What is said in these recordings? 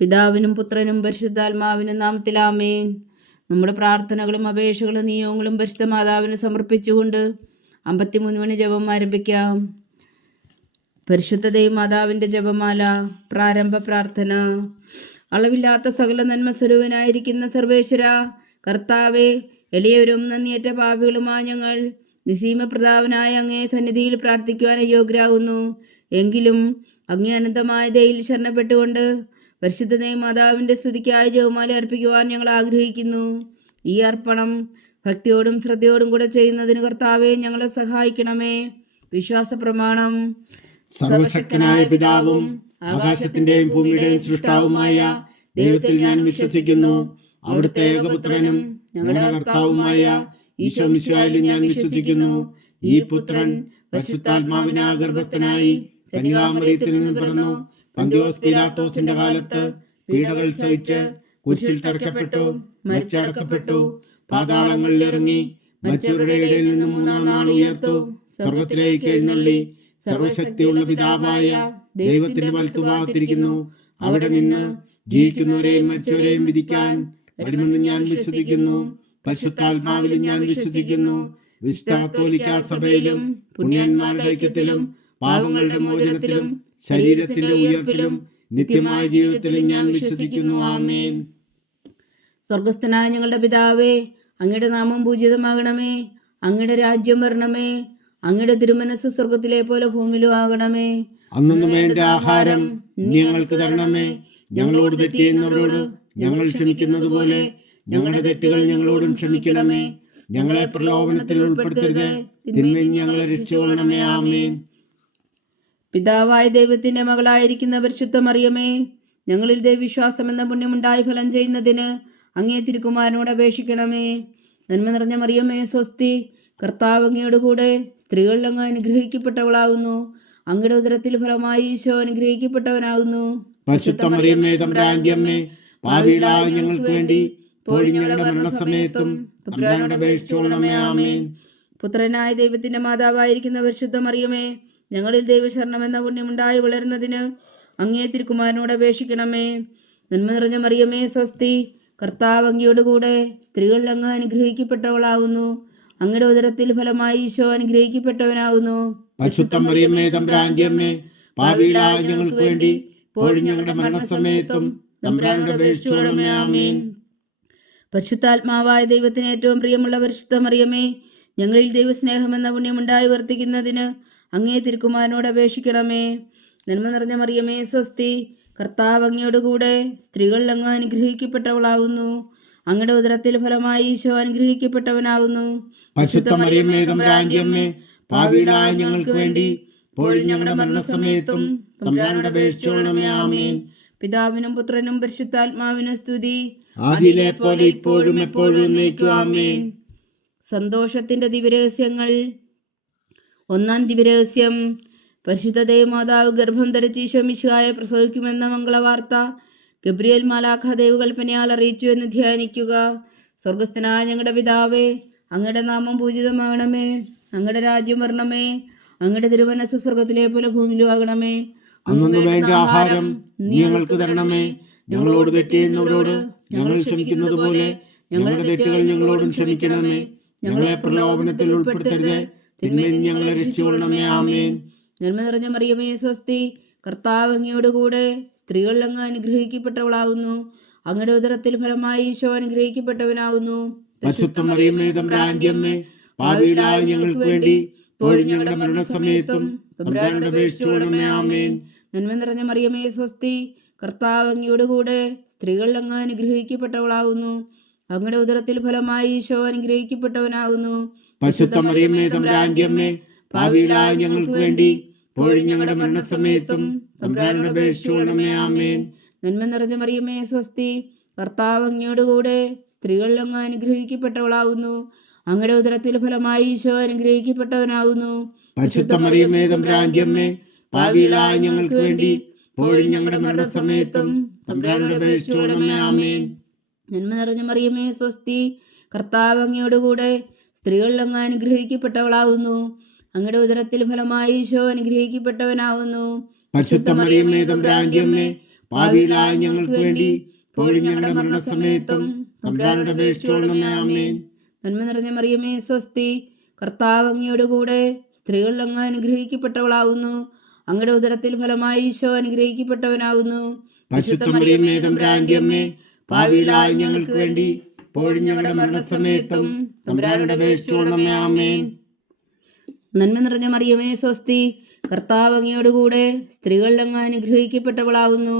പിതാവിനും പുത്രനും പരിശുദ്ധാത്മാവിനും നാമത്തിൽ ആമേൻ. നമ്മുടെ പ്രാർത്ഥനകളും അപേക്ഷകളും നിയോഗങ്ങളും പരിശുദ്ധ മാതാവിന് സമർപ്പിച്ചുകൊണ്ട് 53 മണി ജപം ആരംഭിക്കാം. പരിശുദ്ധ മാതാവിൻ്റെ ജപമാല. പ്രാരംഭ പ്രാർത്ഥന. അളവില്ലാത്ത സകല നന്മ സ്വരൂപനായിരിക്കുന്ന സർവേശ്വര കർത്താവെ, എളിയവരും നന്ദിയേറ്റ പാപികളുമായ ഞങ്ങൾ നിസീമ പ്രതാപനായ അങ്ങേ സന്നിധിയിൽ പ്രാർത്ഥിക്കുവാൻ യോഗ്യരാകുന്നു. എങ്കിലും അങ്ങേ അനന്തമായ ദയയിൽ ശരണപ്പെട്ടുകൊണ്ട് പരിശുദ്ധ മാതാവിൻ്റെ സ്തുതിക്കായി ജപമാല അർപ്പിക്കുവാൻ ഞങ്ങൾ ആഗ്രഹിക്കുന്നു. ഈ അർപ്പണം ഭക്തിയോടും ശ്രദ്ധയോടും കൂടെ ചെയ്യുന്നതിന് കർത്താവെ ഞങ്ങളെ സഹായിക്കണമേ. വിശ്വാസ പ്രമാണം. സർവശക്തനായ പിതാവും ആകാശത്തിന്റെയും ഭൂമിയുടെയും സൃഷ്ടാവുമായ ദൈവത്തിൽ ഞാൻ വിശ്വസിക്കുന്നു. അവിടുത്തെ ഏകപുത്രനും ഞങ്ങളുടെ കർത്താവുമായ ഈശോ മിശിഹായിൽ ഞാൻ വിശ്വസിക്കുന്നു. ഈ പുത്രൻ പരിശുദ്ധാത്മാവിനാൽ ഗർഭസ്ഥനായി കന്യകാമറിയത്തിൽ നിന്ന് പിറന്നു. പന്തിയോസ് പീലാത്തോസിന്റെ കാലത്ത് പീഡകൾ സഹിച്ച് കുരിശിൽ തറയ്ക്കപ്പെട്ടു, മരിച്ചടക്കപ്പെട്ടു, പാതാളങ്ങളിൽ ഇറങ്ങി, മരിച്ചവരുടെ ഇടയിൽ നിന്ന് 3-ാം നാൾ ഉയർത്തു, സ്വർഗത്തിലേക്ക് എഴുന്നള്ളി, സർവശക്തിയുള്ള പിതാവായ ദൈവത്തിന്റെ വലത്തുഭാഗത്തിരിക്കുന്നു. അവിടെ നിന്ന് ജീവിക്കുന്നവരെയും മരിച്ചവരെയും വിധിക്കാൻ വരുമെന്ന് ഞാൻ വിശ്വസിക്കുന്നു. പരിശുദ്ധാത്മാവിലും ഞാൻ വിശ്വസിക്കുന്നു. വിശുദ്ധ കത്തോലിക്കാ സഭയിലും പുണ്യന്മാരുടെ ഐക്യത്തിലും പാപങ്ങളുടെ മോചനത്തിലും ശരീരത്തിന്റെ ഉയർപ്പിലും നിത്യമായ ജീവിതത്തിലും ഞാൻ വിശ്വസിക്കുന്നു. ആമേൻ. സ്വർഗസ്ഥനായ ഞങ്ങളുടെ പിതാവേ, അങ്ങയുടെ നാമം പൂജിതമാകണമേ. അങ്ങയുടെ രാജ്യം വരണമേ. അങ്ങയുടെ തിരുമനസ് സ്വർഗത്തിലെ പോലെ ഭൂമിയിലും ആകണമേ. അന്നു വേണ്ട ആഹാരം ഞങ്ങൾക്ക് തരണമേ. ഞങ്ങളോട് തെറ്റ് ചെയ്യുന്നവരോട് ഞങ്ങൾ ക്ഷമിക്കുന്നത് പോലെ ഞങ്ങളുടെ തെറ്റുകൾ ഞങ്ങളോടും ക്ഷമിക്കണമേ. ഞങ്ങളെ പ്രലോഭനത്തിൽ ഉൾപ്പെടുത്തരുത്, തിന്മയിൽ ഞങ്ങളെ രക്ഷിച്ചുകൊള്ളണമേ. ആമേൻ. പിതാവായ ദൈവത്തിന്റെ മകളായിരിക്കുന്ന പരിശുദ്ധ മറിയമേ, ഞങ്ങളിൽ ദൈവവിശ്വാസം എന്ന പുണ്യമുണ്ടായി ഫലം ചെയ്യുന്നതിന് അങ്ങേ തിരുക്കുമാരനോട് അപേക്ഷിക്കണമേ. നന്മ നിറഞ്ഞ മറിയമേ, സ്വസ്തി. കർത്താവ് അങ്ങയോട് കൂടെ സ്ത്രീകളിൽ അങ്ങ് അനുഗ്രഹിക്കപ്പെട്ടവളാകുന്നു. അങ്ങയുടെ ഉദരത്തിൽ ഫലമായി ഈശോ അനുഗ്രഹിക്കപ്പെട്ടവനാകുന്നു. പരിശുദ്ധ മറിയമേ, തമ്പുരാന്റെ അമ്മേ, പാപികളായ ഞങ്ങൾക്ക് വേണ്ടി ഇപ്പോഴും ഞങ്ങളുടെ മരണസമയത്തും തമ്പുരാനോട് അപേക്ഷിച്ചുകൊള്ളണമേ. ആമേൻ. പുത്രനായ ദൈവത്തിന്റെ മാതാവായിരിക്കുന്ന പരിശുദ്ധ മറിയമേ, ഞങ്ങളിൽ ദൈവശരണം എന്ന പുണ്യമുണ്ടായി വളരുന്നതിന് അങ്ങേ തിരുക്കുമാരനോട് അപേക്ഷിക്കണമേ. നന്മ നിറഞ്ഞ മറിയമേ, സ്വസ്തി. കർത്താവ് അങ്ങയോട് കൂടെ സ്ത്രീകളിൽ അങ്ങ് അനുഗ്രഹിക്കപ്പെട്ടവളാകുന്നു. അങ്ങയുടെ ഉദരത്തിൽ ഫലമായി ഈശോ അനുഗ്രഹിക്കപ്പെട്ടവനാകുന്നു. പരിശുദ്ധ മറിയമേ, തമ്പുരാന്റെ അമ്മേ, പാപികളായ ഞങ്ങൾക്ക് വേണ്ടി ഇപ്പോഴും ഞങ്ങളുടെ മരണസമയത്തും തമ്പുരാനോട് അപേക്ഷിച്ചുകൊള്ളണമേ. ആമേൻ. പരിശുദ്ധാത്മാവായ ദൈവത്തിന് ഏറ്റവും പ്രിയമുള്ള പരിശുദ്ധ മറിയമേ, ഞങ്ങളിൽ ദൈവസ്നേഹം എന്ന പുണ്യമുണ്ടായി വർത്തിക്കുന്നതിന് അങ്ങേ തിരുക്കുമാരനോട് അപേക്ഷിക്കണമേ. നന്മ നിറഞ്ഞ മറിയമേ, സ്വസ്തി. കർത്താവ് അങ്ങയോട് കൂടെ സ്ത്രീകളിൽ അങ്ങ് അനുഗ്രഹിക്കപ്പെട്ടവളാകുന്നു. അങ്ങയുടെ ഉദരത്തിൽ ഫലമായി ഈശോ അനുഗ്രഹിക്കപ്പെട്ടവനാകുന്നു. പരിശുദ്ധ മറിയമേ, തമ്പുരാന്റെ അമ്മേ, പാപികളായ ഞങ്ങൾക്ക് വേണ്ടി ഇപ്പോഴും ഞങ്ങളുടെ മരണസമയത്തും തമ്പുരാനോട് അപേക്ഷിച്ചുകൊള്ളണമേ. ആമേൻ. പിതാവിനും പുത്രനും പരിശുദ്ധാത്മാവിനും സ്തുതി, ആദിയിലെ പോലെ ഇപ്പോഴും എപ്പോഴും എന്നേക്കും. ആമേൻ. സന്തോഷത്തിന്റെ ദിവ്യരഹസ്യങ്ങൾ. 1-ാം ദിവ്യരഹസ്യം. പരിശുദ്ധ ദൈവമാതാവ് ഗർഭം ധരിച്ച് ഈശോ മിശിഹായെ പ്രസവിക്കുമെന്ന മംഗളവാർത്ത ഗബ്രിയേൽ മാലാഖ ദൈവകൽപ്പനയാൽ അറിയിച്ചു എന്ന് ധ്യാനിക്കുക. സ്വർഗസ്ഥനായ ഞങ്ങളുടെ പിതാവേ, അങ്ങയുടെ നാമം പൂജിതമാകണമേ. അങ്ങയുടെ രാജ്യം വരണമേ. അങ്ങയുടെ തിരുമനസ് സ്വർഗത്തിലെ പോലെ ഭൂമിയിലും ആകണമേ. അന്നു വേണ്ട ആഹാരം ഞങ്ങൾക്ക് തരണമേ. ഞങ്ങളോട് തെറ്റ് ചെയ്യുന്നവരോട് ഞങ്ങൾ ക്ഷമിക്കുന്നത് പോലെ ഞങ്ങളുടെ തെറ്റുകൾ ഞങ്ങളോടും ക്ഷമിക്കണമേ. ഞങ്ങളെ പ്രലോഭനത്തിൽ ഉൾപ്പെടുത്തരുത്, തിന്മയിൽ ഞങ്ങളെ രക്ഷിച്ചുകൊള്ളണമേ. ആമേൻ. നന്മ നിറഞ്ഞ മറിയമേ, സ്വസ്തി. കർത്താവ് അങ്ങയോട് കൂടെ സ്ത്രീകളിൽ അങ്ങ് അനുഗ്രഹിക്കപ്പെട്ടവളാകുന്നു. അങ്ങയുടെ ഉദരത്തിൽ ഫലമായി ഈശോ അനുഗ്രഹിക്കപ്പെട്ടവനാകുന്നു. പരിശുദ്ധ മറിയമേ, തമ്പുരാന്റെ അമ്മേ, പാപികളായ ഞങ്ങൾക്ക് വേണ്ടി ഇപ്പോഴും ഞങ്ങളുടെ മരണസമയത്തും തമ്പുരാനോട് അപേക്ഷിച്ചുകൊള്ളണമേ. ആമേൻ. നന്മ നിറഞ്ഞ മറിയമേ, സ്വസ്തി. കർത്താവ് അങ്ങയോട് കൂടെ സ്ത്രീകളിൽ അങ്ങ് അനുഗ്രഹിക്കപ്പെട്ടവളാകുന്നു. അങ്ങയുടെ ഉദരത്തിൽ ഫലമായി ഈശോ അനുഗ്രഹിക്കപ്പെട്ടവനാകുന്നു. പരിശുദ്ധ മറിയമേ, തമ്പുരാന്റെ അമ്മേ, പാപികളായ ഞങ്ങൾക്ക് വേണ്ടി ഇപ്പോഴും ഞങ്ങളുടെ മരണസമയത്തും തമ്പുരാനോട് അപേക്ഷിച്ചുകൊള്ളണമേ. ആമേൻ. നന്മ നിറഞ്ഞ മറിയമേ, സ്വസ്തി. കർത്താവ് അങ്ങയോട് കൂടെ സ്ത്രീകളിൽ അങ്ങ് അനുഗ്രഹിക്കപ്പെട്ടവളാകുന്നു. അങ്ങയുടെ ഉദരത്തിൽ ഫലമായി ഈശോ അനുഗ്രഹിക്കപ്പെട്ടവനാകുന്നു. പരിശുദ്ധ മറിയമേ, തമ്പുരാന്റെ അമ്മേ, പാപികളായ ഞങ്ങൾക്ക് വേണ്ടി ഇപ്പോഴും ഞങ്ങളുടെ മരണസമയത്തും തമ്പുരാനോട് അപേക്ഷിച്ചുകൊള്ളണമേ. ആമേൻ. നന്മ നിറഞ്ഞ മറിയമേ, സ്വസ്തി. കർത്താവ് അങ്ങയോട് കൂടെ സ്ത്രീകളിൽ അങ്ങ് അനുഗ്രഹിക്കപ്പെട്ടവളാകുന്നു. അങ്ങയുടെ ഉദരത്തിൽ ഫലമായി ഈശോ അനുഗ്രഹിക്കപ്പെട്ടവനാകുന്നു. പരിശുദ്ധ മറിയമേ, തമ്പുരാന്റെ അമ്മേ, പാപികളായ ഞങ്ങൾക്ക് വേണ്ടി ഇപ്പോഴും ഞങ്ങളുടെ മരണസമയത്തും തമ്പുരാനോട് അപേക്ഷിച്ചുകൊള്ളണമേ. ആമേൻ. നന്മ നിറഞ്ഞ മറിയമേ സ്വസ്തി, കർത്താവ് അങ്ങയോട് കൂടെ സ്ത്രീകളിൽ അങ്ങ് അനുഗ്രഹിക്കപ്പെട്ടവളാവുന്നു. അങ്ങയുടെ ഉദരത്തിൽ ഫലമായി ഈശോ അനുഗ്രഹിക്കപ്പെട്ടവനാവുന്നു. പരിശുദ്ധ മറിയമേ തമ്പുരാന്റെ അമ്മേ, പാപികളായ ഞങ്ങൾക്ക് വേണ്ടി ഇപ്പോഴും ഞങ്ങളുടെ മരണസമയത്തും തമ്പുരാനോട് അപേക്ഷിച്ചുകൊള്ളണമേ. ആമേൻ. നന്മ നിറഞ്ഞ മറിയമേ സ്വസ്തി, കർത്താവ് അങ്ങയോട് കൂടെ സ്ത്രീകളിൽ അങ്ങ് അനുഗ്രഹിക്കപ്പെട്ടവളാവുന്നു.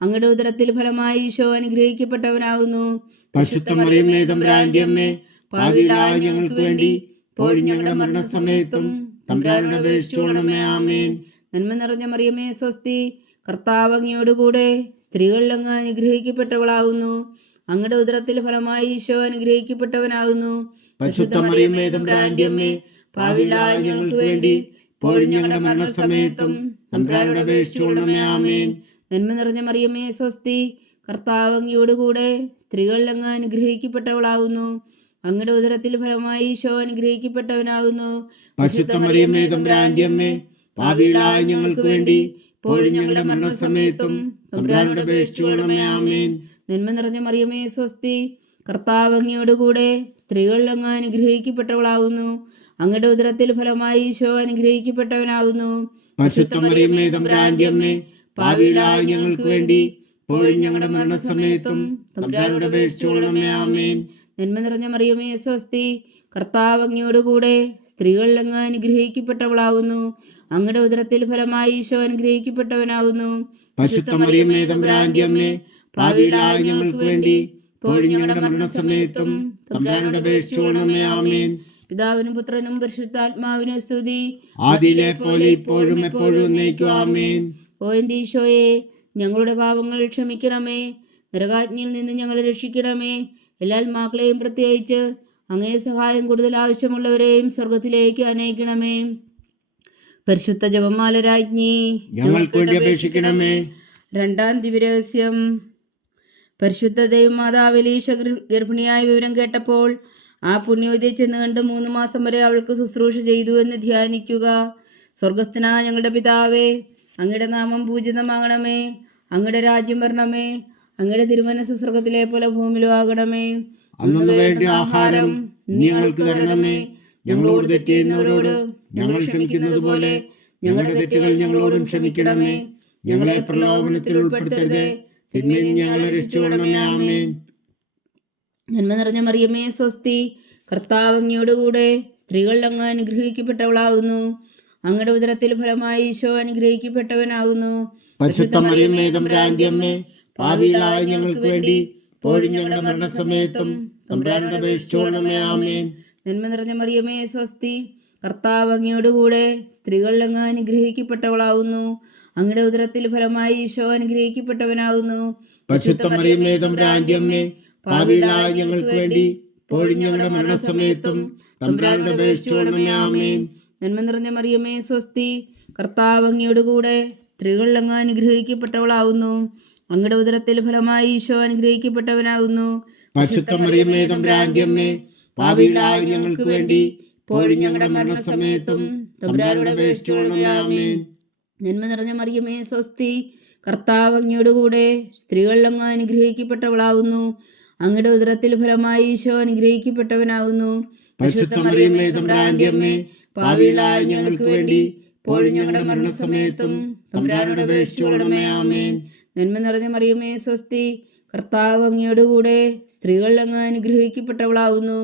അങ്ങയുടെ ഉദരത്തിൽ ഫലമായി ഈശോ അനുഗ്രഹിക്കപ്പെട്ടവനാവുന്നു. പരിശുദ്ധ മറിയമേ തമ്പുരാന്റെ അമ്മേ, പാപികളായ ഞങ്ങൾക്ക് വേണ്ടി ഇപ്പോഴും ഞങ്ങളുടെ മരണസമയത്തും തമ്പുരാനോട് അപേക്ഷിച്ചുകൊള്ളണമേ. ആമേൻ. നന്മ നിറഞ്ഞ മറിയമേ സ്വസ്തി, കർത്താവ് അങ്ങയോട് കൂടെ സ്ത്രീകളിൽ അങ്ങ് അനുഗ്രഹിക്കപ്പെട്ടവളാവുന്നു. അങ്ങയുടെ ഉദരത്തിൽ ഫലമായി ഈശോ അനുഗ്രഹിക്കപ്പെട്ടവനാകുന്നു. പരിശുദ്ധ മറിയമേ തമ്പുരാന്റെ അമ്മേ, പാപികളായ ഞങ്ങൾക്ക് വേണ്ടി ഇപ്പോഴും ഞങ്ങളുടെ മരണസമയത്തും തമ്പുരാനോട് അപേക്ഷിച്ചുകൊള്ളണമേ. ആമേൻ. നന്മ നിറഞ്ഞ മറിയമേ സ്വസ്തി, കർത്താവ് അങ്ങയോട് കൂടെ സ്ത്രീകളിൽ അങ്ങ് അനുഗ്രഹിക്കപ്പെട്ടവളാവുന്നു. അങ്ങയുടെ ഉദരത്തിൽ ഫലമായി ഈശോ അനുഗ്രഹിക്കപ്പെട്ടവനാകുന്നു. പരിശുദ്ധ മറിയമേ തമ്പുരാന്റെ അമ്മേ, പാപികളായ ഞങ്ങൾക്ക് വേണ്ടി ഇപ്പോഴും ഞങ്ങളുടെ മരണസമയത്തും തമ്പുരാനോട് അപേക്ഷിച്ചുകൊള്ളണമേ. ആമേൻ. നന്മ നിറഞ്ഞ മറിയമേ സ്വസ്തി, കർത്താവ് അങ്ങയോട് കൂടെ സ്ത്രീകളിൽ അങ്ങ് അനുഗ്രഹിക്കപ്പെട്ടവളാവുന്നു. അങ്ങയുടെ ഉദരത്തിൽ ഫലമായി ഈശോ അനുഗ്രഹിക്കപ്പെട്ടവനാകുന്നു. പരിശുദ്ധ മറിയമേ തമ്പുരാന്റെ അമ്മേ, പാപികളായ ഞങ്ങൾക്ക് വേണ്ടി ഇപ്പോഴും ഞങ്ങളുടെ മരണസമയത്തും തമ്പുരാനോട് അപേക്ഷിച്ചുകൊള്ളണമേ. ആമേൻ. നന്മ നിറഞ്ഞ മറിയമേ സ്വസ്തി, കർത്താവ് അങ്ങയോട് കൂടെ സ്ത്രീകളിൽ അങ്ങ് അനുഗ്രഹിക്കപ്പെട്ടവളാവുന്നു. അങ്ങയുടെ ഉദരത്തിൽ ഫലമായി ഈശോ അനുഗ്രഹിക്കപ്പെട്ടവനാകുന്നു. പരിശുദ്ധ മറിയമേ തമ്പുരാന്റെ അമ്മേ, പാപികളായ ഞങ്ങൾക്ക് വേണ്ടി ഇപ്പോഴും ഞങ്ങളുടെ മരണസമയത്തും തമ്പുരാനോട് അപേക്ഷിച്ചുകൊള്ളണമേ. ആമേൻ. പിതാവിനും പുത്രനും പരിശുദ്ധാത്മാവിനും സ്തുതി, ആദിയിലെ പോലെ ഇപ്പോഴും എപ്പോഴും എന്നേക്കും. ആമേൻ. ഓ എൻ്റെ ഈശോയെ, ഞങ്ങളുടെ പാപങ്ങൾ ക്ഷമിക്കണമേ. നരകാജ്ഞയിൽ നിന്ന് ഞങ്ങളെ രക്ഷിക്കണമേ. എല്ലാ ആത്മാക്കളെയും പ്രത്യേകിച്ച് അങ്ങേ സഹായം കൂടുതൽ ആവശ്യമുള്ളവരെയും സ്വർഗത്തിലേക്ക് അനയിക്കണമേ. പരിശുദ്ധ ജപമാല രാജ്ഞി, ഞങ്ങൾക്ക് വേണ്ടി അപേക്ഷിക്കണമേ. രണ്ടാം ദിവ്യരഹസ്യം. പരിശുദ്ധ ദൈവമാതാവ് എലീശ ഗർഭിണിയായ വിവരം കേട്ടപ്പോൾ ആ പുണ്യവതിയെ ചെന്ന് കണ്ട് 3 മാസം വരെ അവൾക്ക് ശുശ്രൂഷ ചെയ്തു എന്ന് ധ്യാനിക്കുക. സ്വർഗസ്ഥനായ ഞങ്ങളുടെ പിതാവേ, അങ്ങയുടെ നാമം പൂജിതമാകണമേ. അങ്ങയുടെ രാജ്യം വരണമേ. അങ്ങയുടെ തിരുമനസ്സ് സ്വർഗത്തിലെ പോലെ ഭൂമിയിലും ആകണമേ. അന്നു വേണ്ട ആഹാരം നീ ഞങ്ങൾക്ക് തരണമേ. ഞങ്ങളോട് തെറ്റ് ചെയ്യുന്നവരോട് ഞങ്ങൾ ക്ഷമിക്കുന്നത് പോലെ ഞങ്ങളുടെ തെറ്റുകൾ ഞങ്ങളോടും ക്ഷമിക്കണമേ. ഞങ്ങളെ പ്രലോഭനത്തിൽ ഉൾപ്പെടുത്തരുതേ, തിന്മയിൽ നിന്ന് ഞങ്ങളെ രക്ഷിച്ചുകൊള്ളണമേ. ആമേൻ. നന്മ നിറഞ്ഞ മറിയമേ സ്വസ്തി, കർത്താവ് അങ്ങയോടുകൂടെ സ്ത്രീകളിൽ അങ്ങ് അനുഗ്രഹിക്കപ്പെട്ടവളാവുന്നു. അങ്ങയുടെ ഉദരത്തിൽ ഫലമായി ഈശോ അനുഗ്രഹിക്കപ്പെട്ടവനാകുന്നു. പരിശുദ്ധ മറിയമേ തമ്പുരാന്റെ അമ്മേ, പാപികളായ ഞങ്ങൾക്ക് വേണ്ടി ഇപ്പോഴും ഞങ്ങളുടെ മരണസമയത്തും തമ്പുരാനോട് അപേക്ഷിച്ചുകൊള്ളണമേ. ആമേൻ. നന്മ നിറഞ്ഞ മറിയമേ സ്വസ്തി, കർത്താവ് അങ്ങയോടുകൂടെ സ്ത്രീകളിൽ അങ്ങ് അനുഗ്രഹിക്കപ്പെട്ടവളാവുന്നു. അങ്ങയുടെ ഉദരത്തിൽ ഫലമായി ഈശോ അനുഗ്രഹിക്കപ്പെട്ടവനാകുന്നു. പരിശുദ്ധ മറിയമേ തമ്പുരാന്റെ അമ്മേ, പാപികളായ ഞങ്ങൾക്ക് വേണ്ടി ഇപ്പോഴും ഞങ്ങളുടെ മരണസമയത്തും തമ്പുരാനോട് അപേക്ഷിച്ചുകൊള്ളണമേ. ആമേൻ. നന്മ നിറഞ്ഞ മറിയമേ സ്വസ്തി, കർത്താവ് അങ്ങയോടുകൂടെ സ്ത്രീകളിൽ അങ്ങ് അനുഗ്രഹിക്കപ്പെട്ടവളാവുന്നു. അങ്ങയുടെ ഉദരത്തിൽ ഫലമായി ഈശോ അനുഗ്രഹിക്കപ്പെട്ടവനാകുന്നു. പരിശുദ്ധ മറിയമേ തമ്പുരാന്റെ അമ്മേ, പാപികളായ ഞങ്ങൾക്ക് വേണ്ടി ഇപ്പോഴും ഞങ്ങളുടെ മരണസമയത്തും തമ്പുരാനോട് അപേക്ഷിച്ചുകൊള്ളണമേ. ആമേൻ. നന്മ നിറഞ്ഞ മറിയമേ സ്വസ്തി, കർത്താവ് അങ്ങയോടുകൂടെ സ്ത്രീകളിൽ അങ്ങ് അനുഗ്രഹിക്കപ്പെട്ടവളാവുന്നു. അങ്ങയുടെ ഉദരത്തിൽ ഫലമായി ഈശോ അനുഗ്രഹിക്കപ്പെട്ടവനാകുന്നു. പരിശുദ്ധ മറിയമേ തമ്പുരാന്റെ അമ്മേ, പാപികളായ ഞങ്ങൾക്ക് വേണ്ടി ഇപ്പോഴും ഞങ്ങളുടെ മരണസമയത്തും തമ്പുരാനോട് അപേക്ഷിച്ചുകൊള്ളണമേ. ആമേൻ. നന്മ നിറഞ്ഞ മറിയമേ സ്വസ്തി, കർത്താവ് അങ്ങയോടുകൂടെ സ്ത്രീകളിൽ അങ്ങ് അനുഗ്രഹിക്കപ്പെട്ടവളാവുന്നു.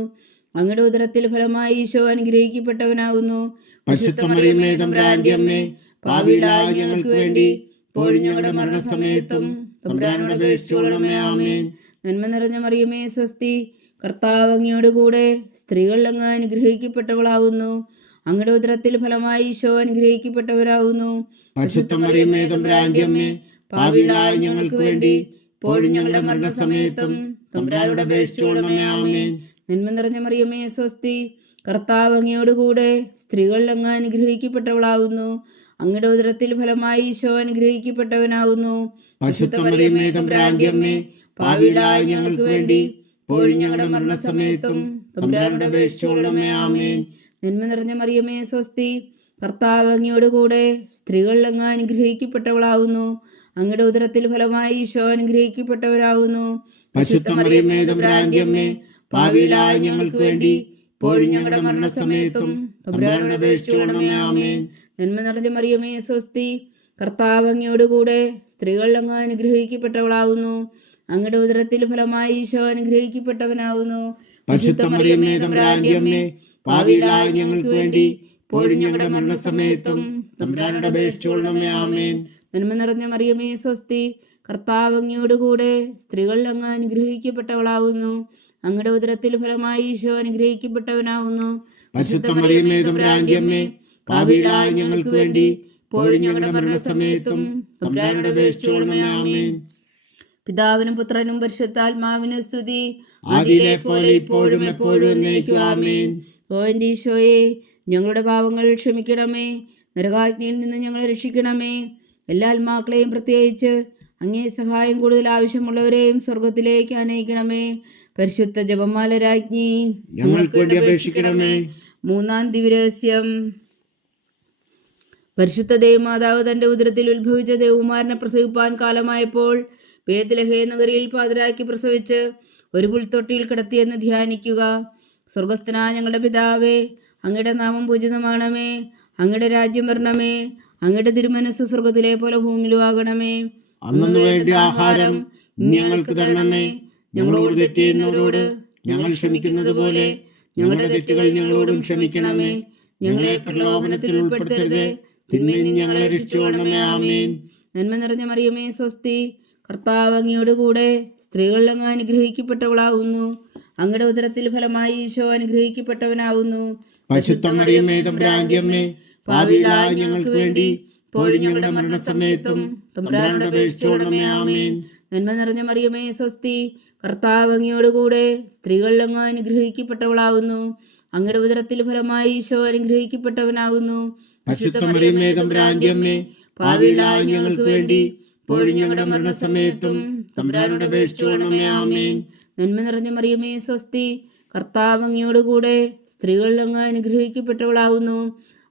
അങ്ങയുടെ ഉദരത്തിൽ ഫലമായി ഈശോ അനുഗ്രഹിക്കപ്പെട്ടവനാകുന്നു. പരിശുദ്ധ മറിയമേ തമ്പുരാന്റെ അമ്മേ, പാപികളായ ഞങ്ങൾക്ക് വേണ്ടി ഇപ്പോഴും ഞങ്ങളുടെ മരണസമയത്തും തമ്പുരാനോട് അപേക്ഷിച്ചുകൊള്ളണമേ. ആമേൻ. നന്മ നിറഞ്ഞ മറിയമേ സ്വസ്തി, കർത്താവ് അങ്ങയോടുകൂടെ സ്ത്രീകളിൽ അങ്ങ് അനുഗ്രഹിക്കപ്പെട്ടവളാവുന്നു. അങ്ങയുടെ ഉദരത്തിൽ ഫലമായി ഈശോ അനുഗ്രഹിക്കപ്പെട്ടവരാകുന്നു. പരിശുദ്ധ മറിയമേ തമ്പുരാന്റെ അമ്മേ, പാപികളായ ഞങ്ങൾക്ക് വേണ്ടി ഇപ്പോഴും ഞങ്ങളുടെ മരണസമയത്തും തമ്പുരാനോട് അപേക്ഷിച്ചുകൊള്ളണമേ. ആമേൻ. നന്മ നിറഞ്ഞ മറിയമേ സ്വസ്തി, കർത്താവ് അങ്ങയോടുകൂടെ സ്ത്രീകളിൽ അങ്ങ് അനുഗ്രഹിക്കപ്പെട്ടവളാവുന്നു. അങ്ങയുടെ ഉദരത്തിൽ ഫലമായി ഈശോ അനുഗ്രഹിക്കപ്പെട്ടവനാകുന്നു. പരിശുദ്ധ മറിയമേ തമ്പുരാന്റെ അമ്മേ, പാപികളായ ഞങ്ങൾക്ക് വേണ്ടി ഇപ്പോഴും ഞങ്ങളുടെ മരണസമയത്തും തമ്പുരാനോട് അപേക്ഷിച്ചുകൊള്ളണമേ. ആമേൻ. നന്മ നിറഞ്ഞ മറിയമേ സ്വസ്തി, കർത്താവ് അങ്ങയോടുകൂടെ സ്ത്രീകളിൽ അങ്ങ് അനുഗ്രഹിക്കപ്പെട്ടവളാവുന്നു. അങ്ങയുടെ ഉദരത്തിൽ ഫലമായി ഈശോ അനുഗ്രഹിക്കപ്പെട്ടവരാകുന്നു. പരിശുദ്ധ മറിയമേ തമ്പുരാന്റെ അമ്മേ, പാപികളായ ഞങ്ങൾക്ക് വേണ്ടി ഇപ്പോഴും ഞങ്ങളുടെ മരണസമയത്തും തമ്പുരാനോട് അപേക്ഷിച്ചുകൊള്ളണമേ. ആമേൻ. നന്മ നിറഞ്ഞ മറിയമേ സ്വസ്തി, കർത്താവ് അങ്ങയോടുകൂടെ സ്ത്രീകൾ അങ്ങ് അനുഗ്രഹിക്കപ്പെട്ടവളാകുന്നു. അങ്ങയുടെ ഉദരത്തിൽ ഫലമായി ഈശോ അനുഗ്രഹിക്കപ്പെട്ടവനാകുന്നു. പരിശുദ്ധ മറിയമേ തമ്പുരാന്റെ അമ്മേ, പാപികളായ ഞങ്ങൾക്ക് വേണ്ടി ഇപ്പോഴും ഞങ്ങളുടെ മരണസമയത്തും തമ്പുരാനോട് അപേക്ഷിച്ചുകൊള്ളണമേ. ആമേൻ. നന്മ നിറഞ്ഞ മറിയമേ സ്വസ്തി, കർത്താവ് അങ്ങയോടുകൂടെ സ്ത്രീകൾ അങ്ങ് അനുഗ്രഹിക്കപ്പെട്ടവളാകുന്നു. അങ്ങയുടെ ഉദരത്തിൽ ഫലമായി ഈശോ അനുഗ്രഹിക്കപ്പെട്ടവനാകുന്നു. പരിശുദ്ധ മറിയമേ തമ്പുരാന്റെ അമ്മേ, പാപികളായ ഞങ്ങൾക്ക് വേണ്ടി ഇപ്പോഴും ഞങ്ങളുടെ മരണസമയത്തും തമ്പുരാനോട് അപേക്ഷിച്ചുകൊള്ളണമേ. ആമേൻ. പിതാവിനും പുത്രനും പരിശുദ്ധാത്മാവിനും സ്തുതി, ആദിയിലെ പോലെ ഇപ്പോഴും എപ്പോഴും എന്നേക്കും. ആമേൻ. ഓ എൻ്റെ ഈശോയെ, ഞങ്ങളുടെ പാപങ്ങൾ ക്ഷമിക്കണമേ, നരകാഗ്നിയിൽ നിന്ന് ഞങ്ങളെ രക്ഷിക്കണമേ. എല്ലാ ആത്മാക്കളെയും പ്രത്യേകിച്ച് അങ്ങേ സഹായം കൂടുതൽ ആവശ്യമുള്ളവരെയും സ്വർഗത്തിലേക്ക് അനയിക്കണമേ. പരിശുദ്ധ ജപമാല രാജ്ഞി, ഞങ്ങൾക്ക് വേണ്ടി അപേക്ഷിക്കണമേ. മൂന്നാം ദിവ്യരഹസ്യം. പരിശുദ്ധ ദേവമാതാവ് തന്റെ ഉദരത്തിൽ ഉത്ഭവിച്ച ദേവകുമാരനെ പ്രസവിപ്പാൻ കാലമായപ്പോൾ ബേത്ലഹേം നഗരിയിൽ പാതിരാക്കി പ്രസവിച്ച് ഒരു പുൽത്തൊട്ടിയിൽ കിടത്തിയെന്ന് ധ്യാനിക്കുക. സ്വർഗസ്ഥനായ ഞങ്ങളുടെ പിതാവേ, അങ്ങയുടെ നാമം പൂജിതമാണമേ. അങ്ങയുടെ രാജ്യം വരണമേ. അങ്ങയുടെ തിരുമനസ് സ്വർഗത്തിലെ പോലെ ഭൂമിയിലും ആകണമേ. അന്നു വേണ്ട ആഹാരം ഇന്ന് ഞങ്ങൾക്ക് തരണമേ. ഞങ്ങളോട് തെറ്റ് ചെയ്യുന്നവരോട് ഞങ്ങൾ ക്ഷമിക്കുന്നത് പോലെ ഞങ്ങളുടെ തെറ്റുകൾ ഞങ്ങളോടും ക്ഷമിക്കണമേ. ഞങ്ങളെ പ്രലോഭനത്തിൽ ഉൾപ്പെടുത്തരുത്, തിന്മയിൽ നിന്ന് ഞങ്ങളെ രക്ഷിച്ചുകൊള്ളണമേ. ആമേൻ. നന്മ നിറഞ്ഞ മറിയമേ സ്വസ്തി, കർത്താവ് അങ്ങയോടുകൂടെ സ്ത്രീകൾ അങ്ങ് അനുഗ്രഹിക്കപ്പെട്ടവളാകുന്നു. അങ്ങയുടെ ഉദരത്തിൽ ഫലമായി ഈശോ അനുഗ്രഹിക്കപ്പെട്ടവനാകുന്നു. പരിശുദ്ധ മറിയമേ തമ്പുരാന്റെ അമ്മേ, പാപികളായ ഞങ്ങൾക്ക് വേണ്ടി ഇപ്പോഴും ഞങ്ങളുടെ മരണസമയത്തും തമ്പുരാനോട് അപേക്ഷിച്ചുകൊള്ളണമേ. ആമേൻ. നന്മ നിറഞ്ഞ മറിയമേ സ്വസ്തി, കർത്താവ് അങ്ങയോടുകൂടെ സ്ത്രീകൾ അങ്ങ് അനുഗ്രഹിക്കപ്പെട്ടവളാകുന്നു. അങ്ങയുടെ ഉദരത്തിൽ ഫലമായി ഈശോ അനുഗ്രഹിക്കപ്പെട്ടവനാകുന്നു. പരിശുദ്ധ മറിയമേ തമ്പുരാന്റെ അമ്മേ, പാപികളായ ഞങ്ങൾക്ക് വേണ്ടി ഇപ്പോഴും ഞങ്ങളുടെ മരണസമയത്തും തമ്പുരാനോട് അപേക്ഷിച്ചുകൊള്ളണമേ. ആമേൻ. നന്മ നിറഞ്ഞ മറിയമേ സ്വസ്തി, കർത്താവ് അങ്ങയോടുകൂടെ സ്ത്രീകൾ അങ്ങ് അനുഗ്രഹിക്കപ്പെട്ടവളാകുന്നു.